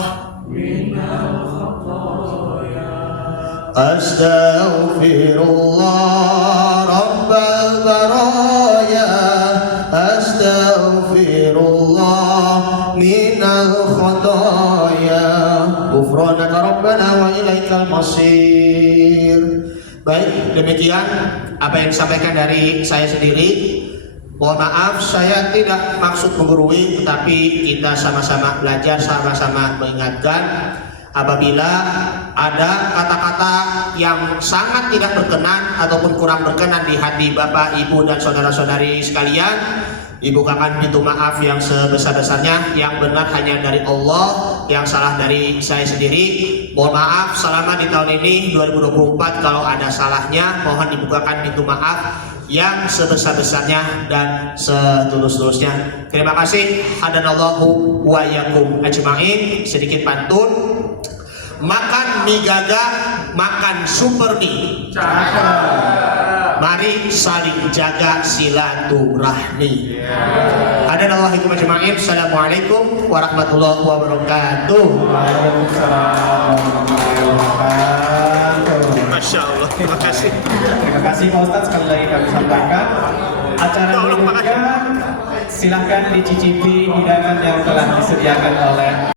أستغفر الله رب البرايا أستغفر الله من الخطايا غفرانك ربنا وإليك المصير. Baik, demikian apa yang disampaikan dari saya sendiri. Mohon maaf, saya tidak maksud menggurui, tetapi kita sama-sama belajar, sama-sama mengingatkan. Apabila ada kata-kata yang sangat tidak berkenan ataupun kurang berkenan di hati Bapak, Ibu, dan saudara-saudari sekalian, dibukakan pintu maaf yang sebesar-besarnya. Yang benar hanya dari Allah, yang salah dari saya sendiri. Mohon maaf selama di tahun ini 2024 kalau ada salahnya, mohon dibukakan pintu maaf yang sebesar-besarnya dan setulus-tulusnya. Terima kasih. Hadanallahu wa yakum ajma'in. Sedikit pantun. Makan mie gagah, makan super mie. Mari saling jaga silaturahmi. Hadanallahu wa ajma'in. Assalamualaikum warahmatullahi wabarakatuh. Masya Allah. Terima kasih. Terima kasih Pak Ustadz, sekali lagi kami sampaikan acara berikutnya silahkan dicicipi hidangan yang telah disediakan oleh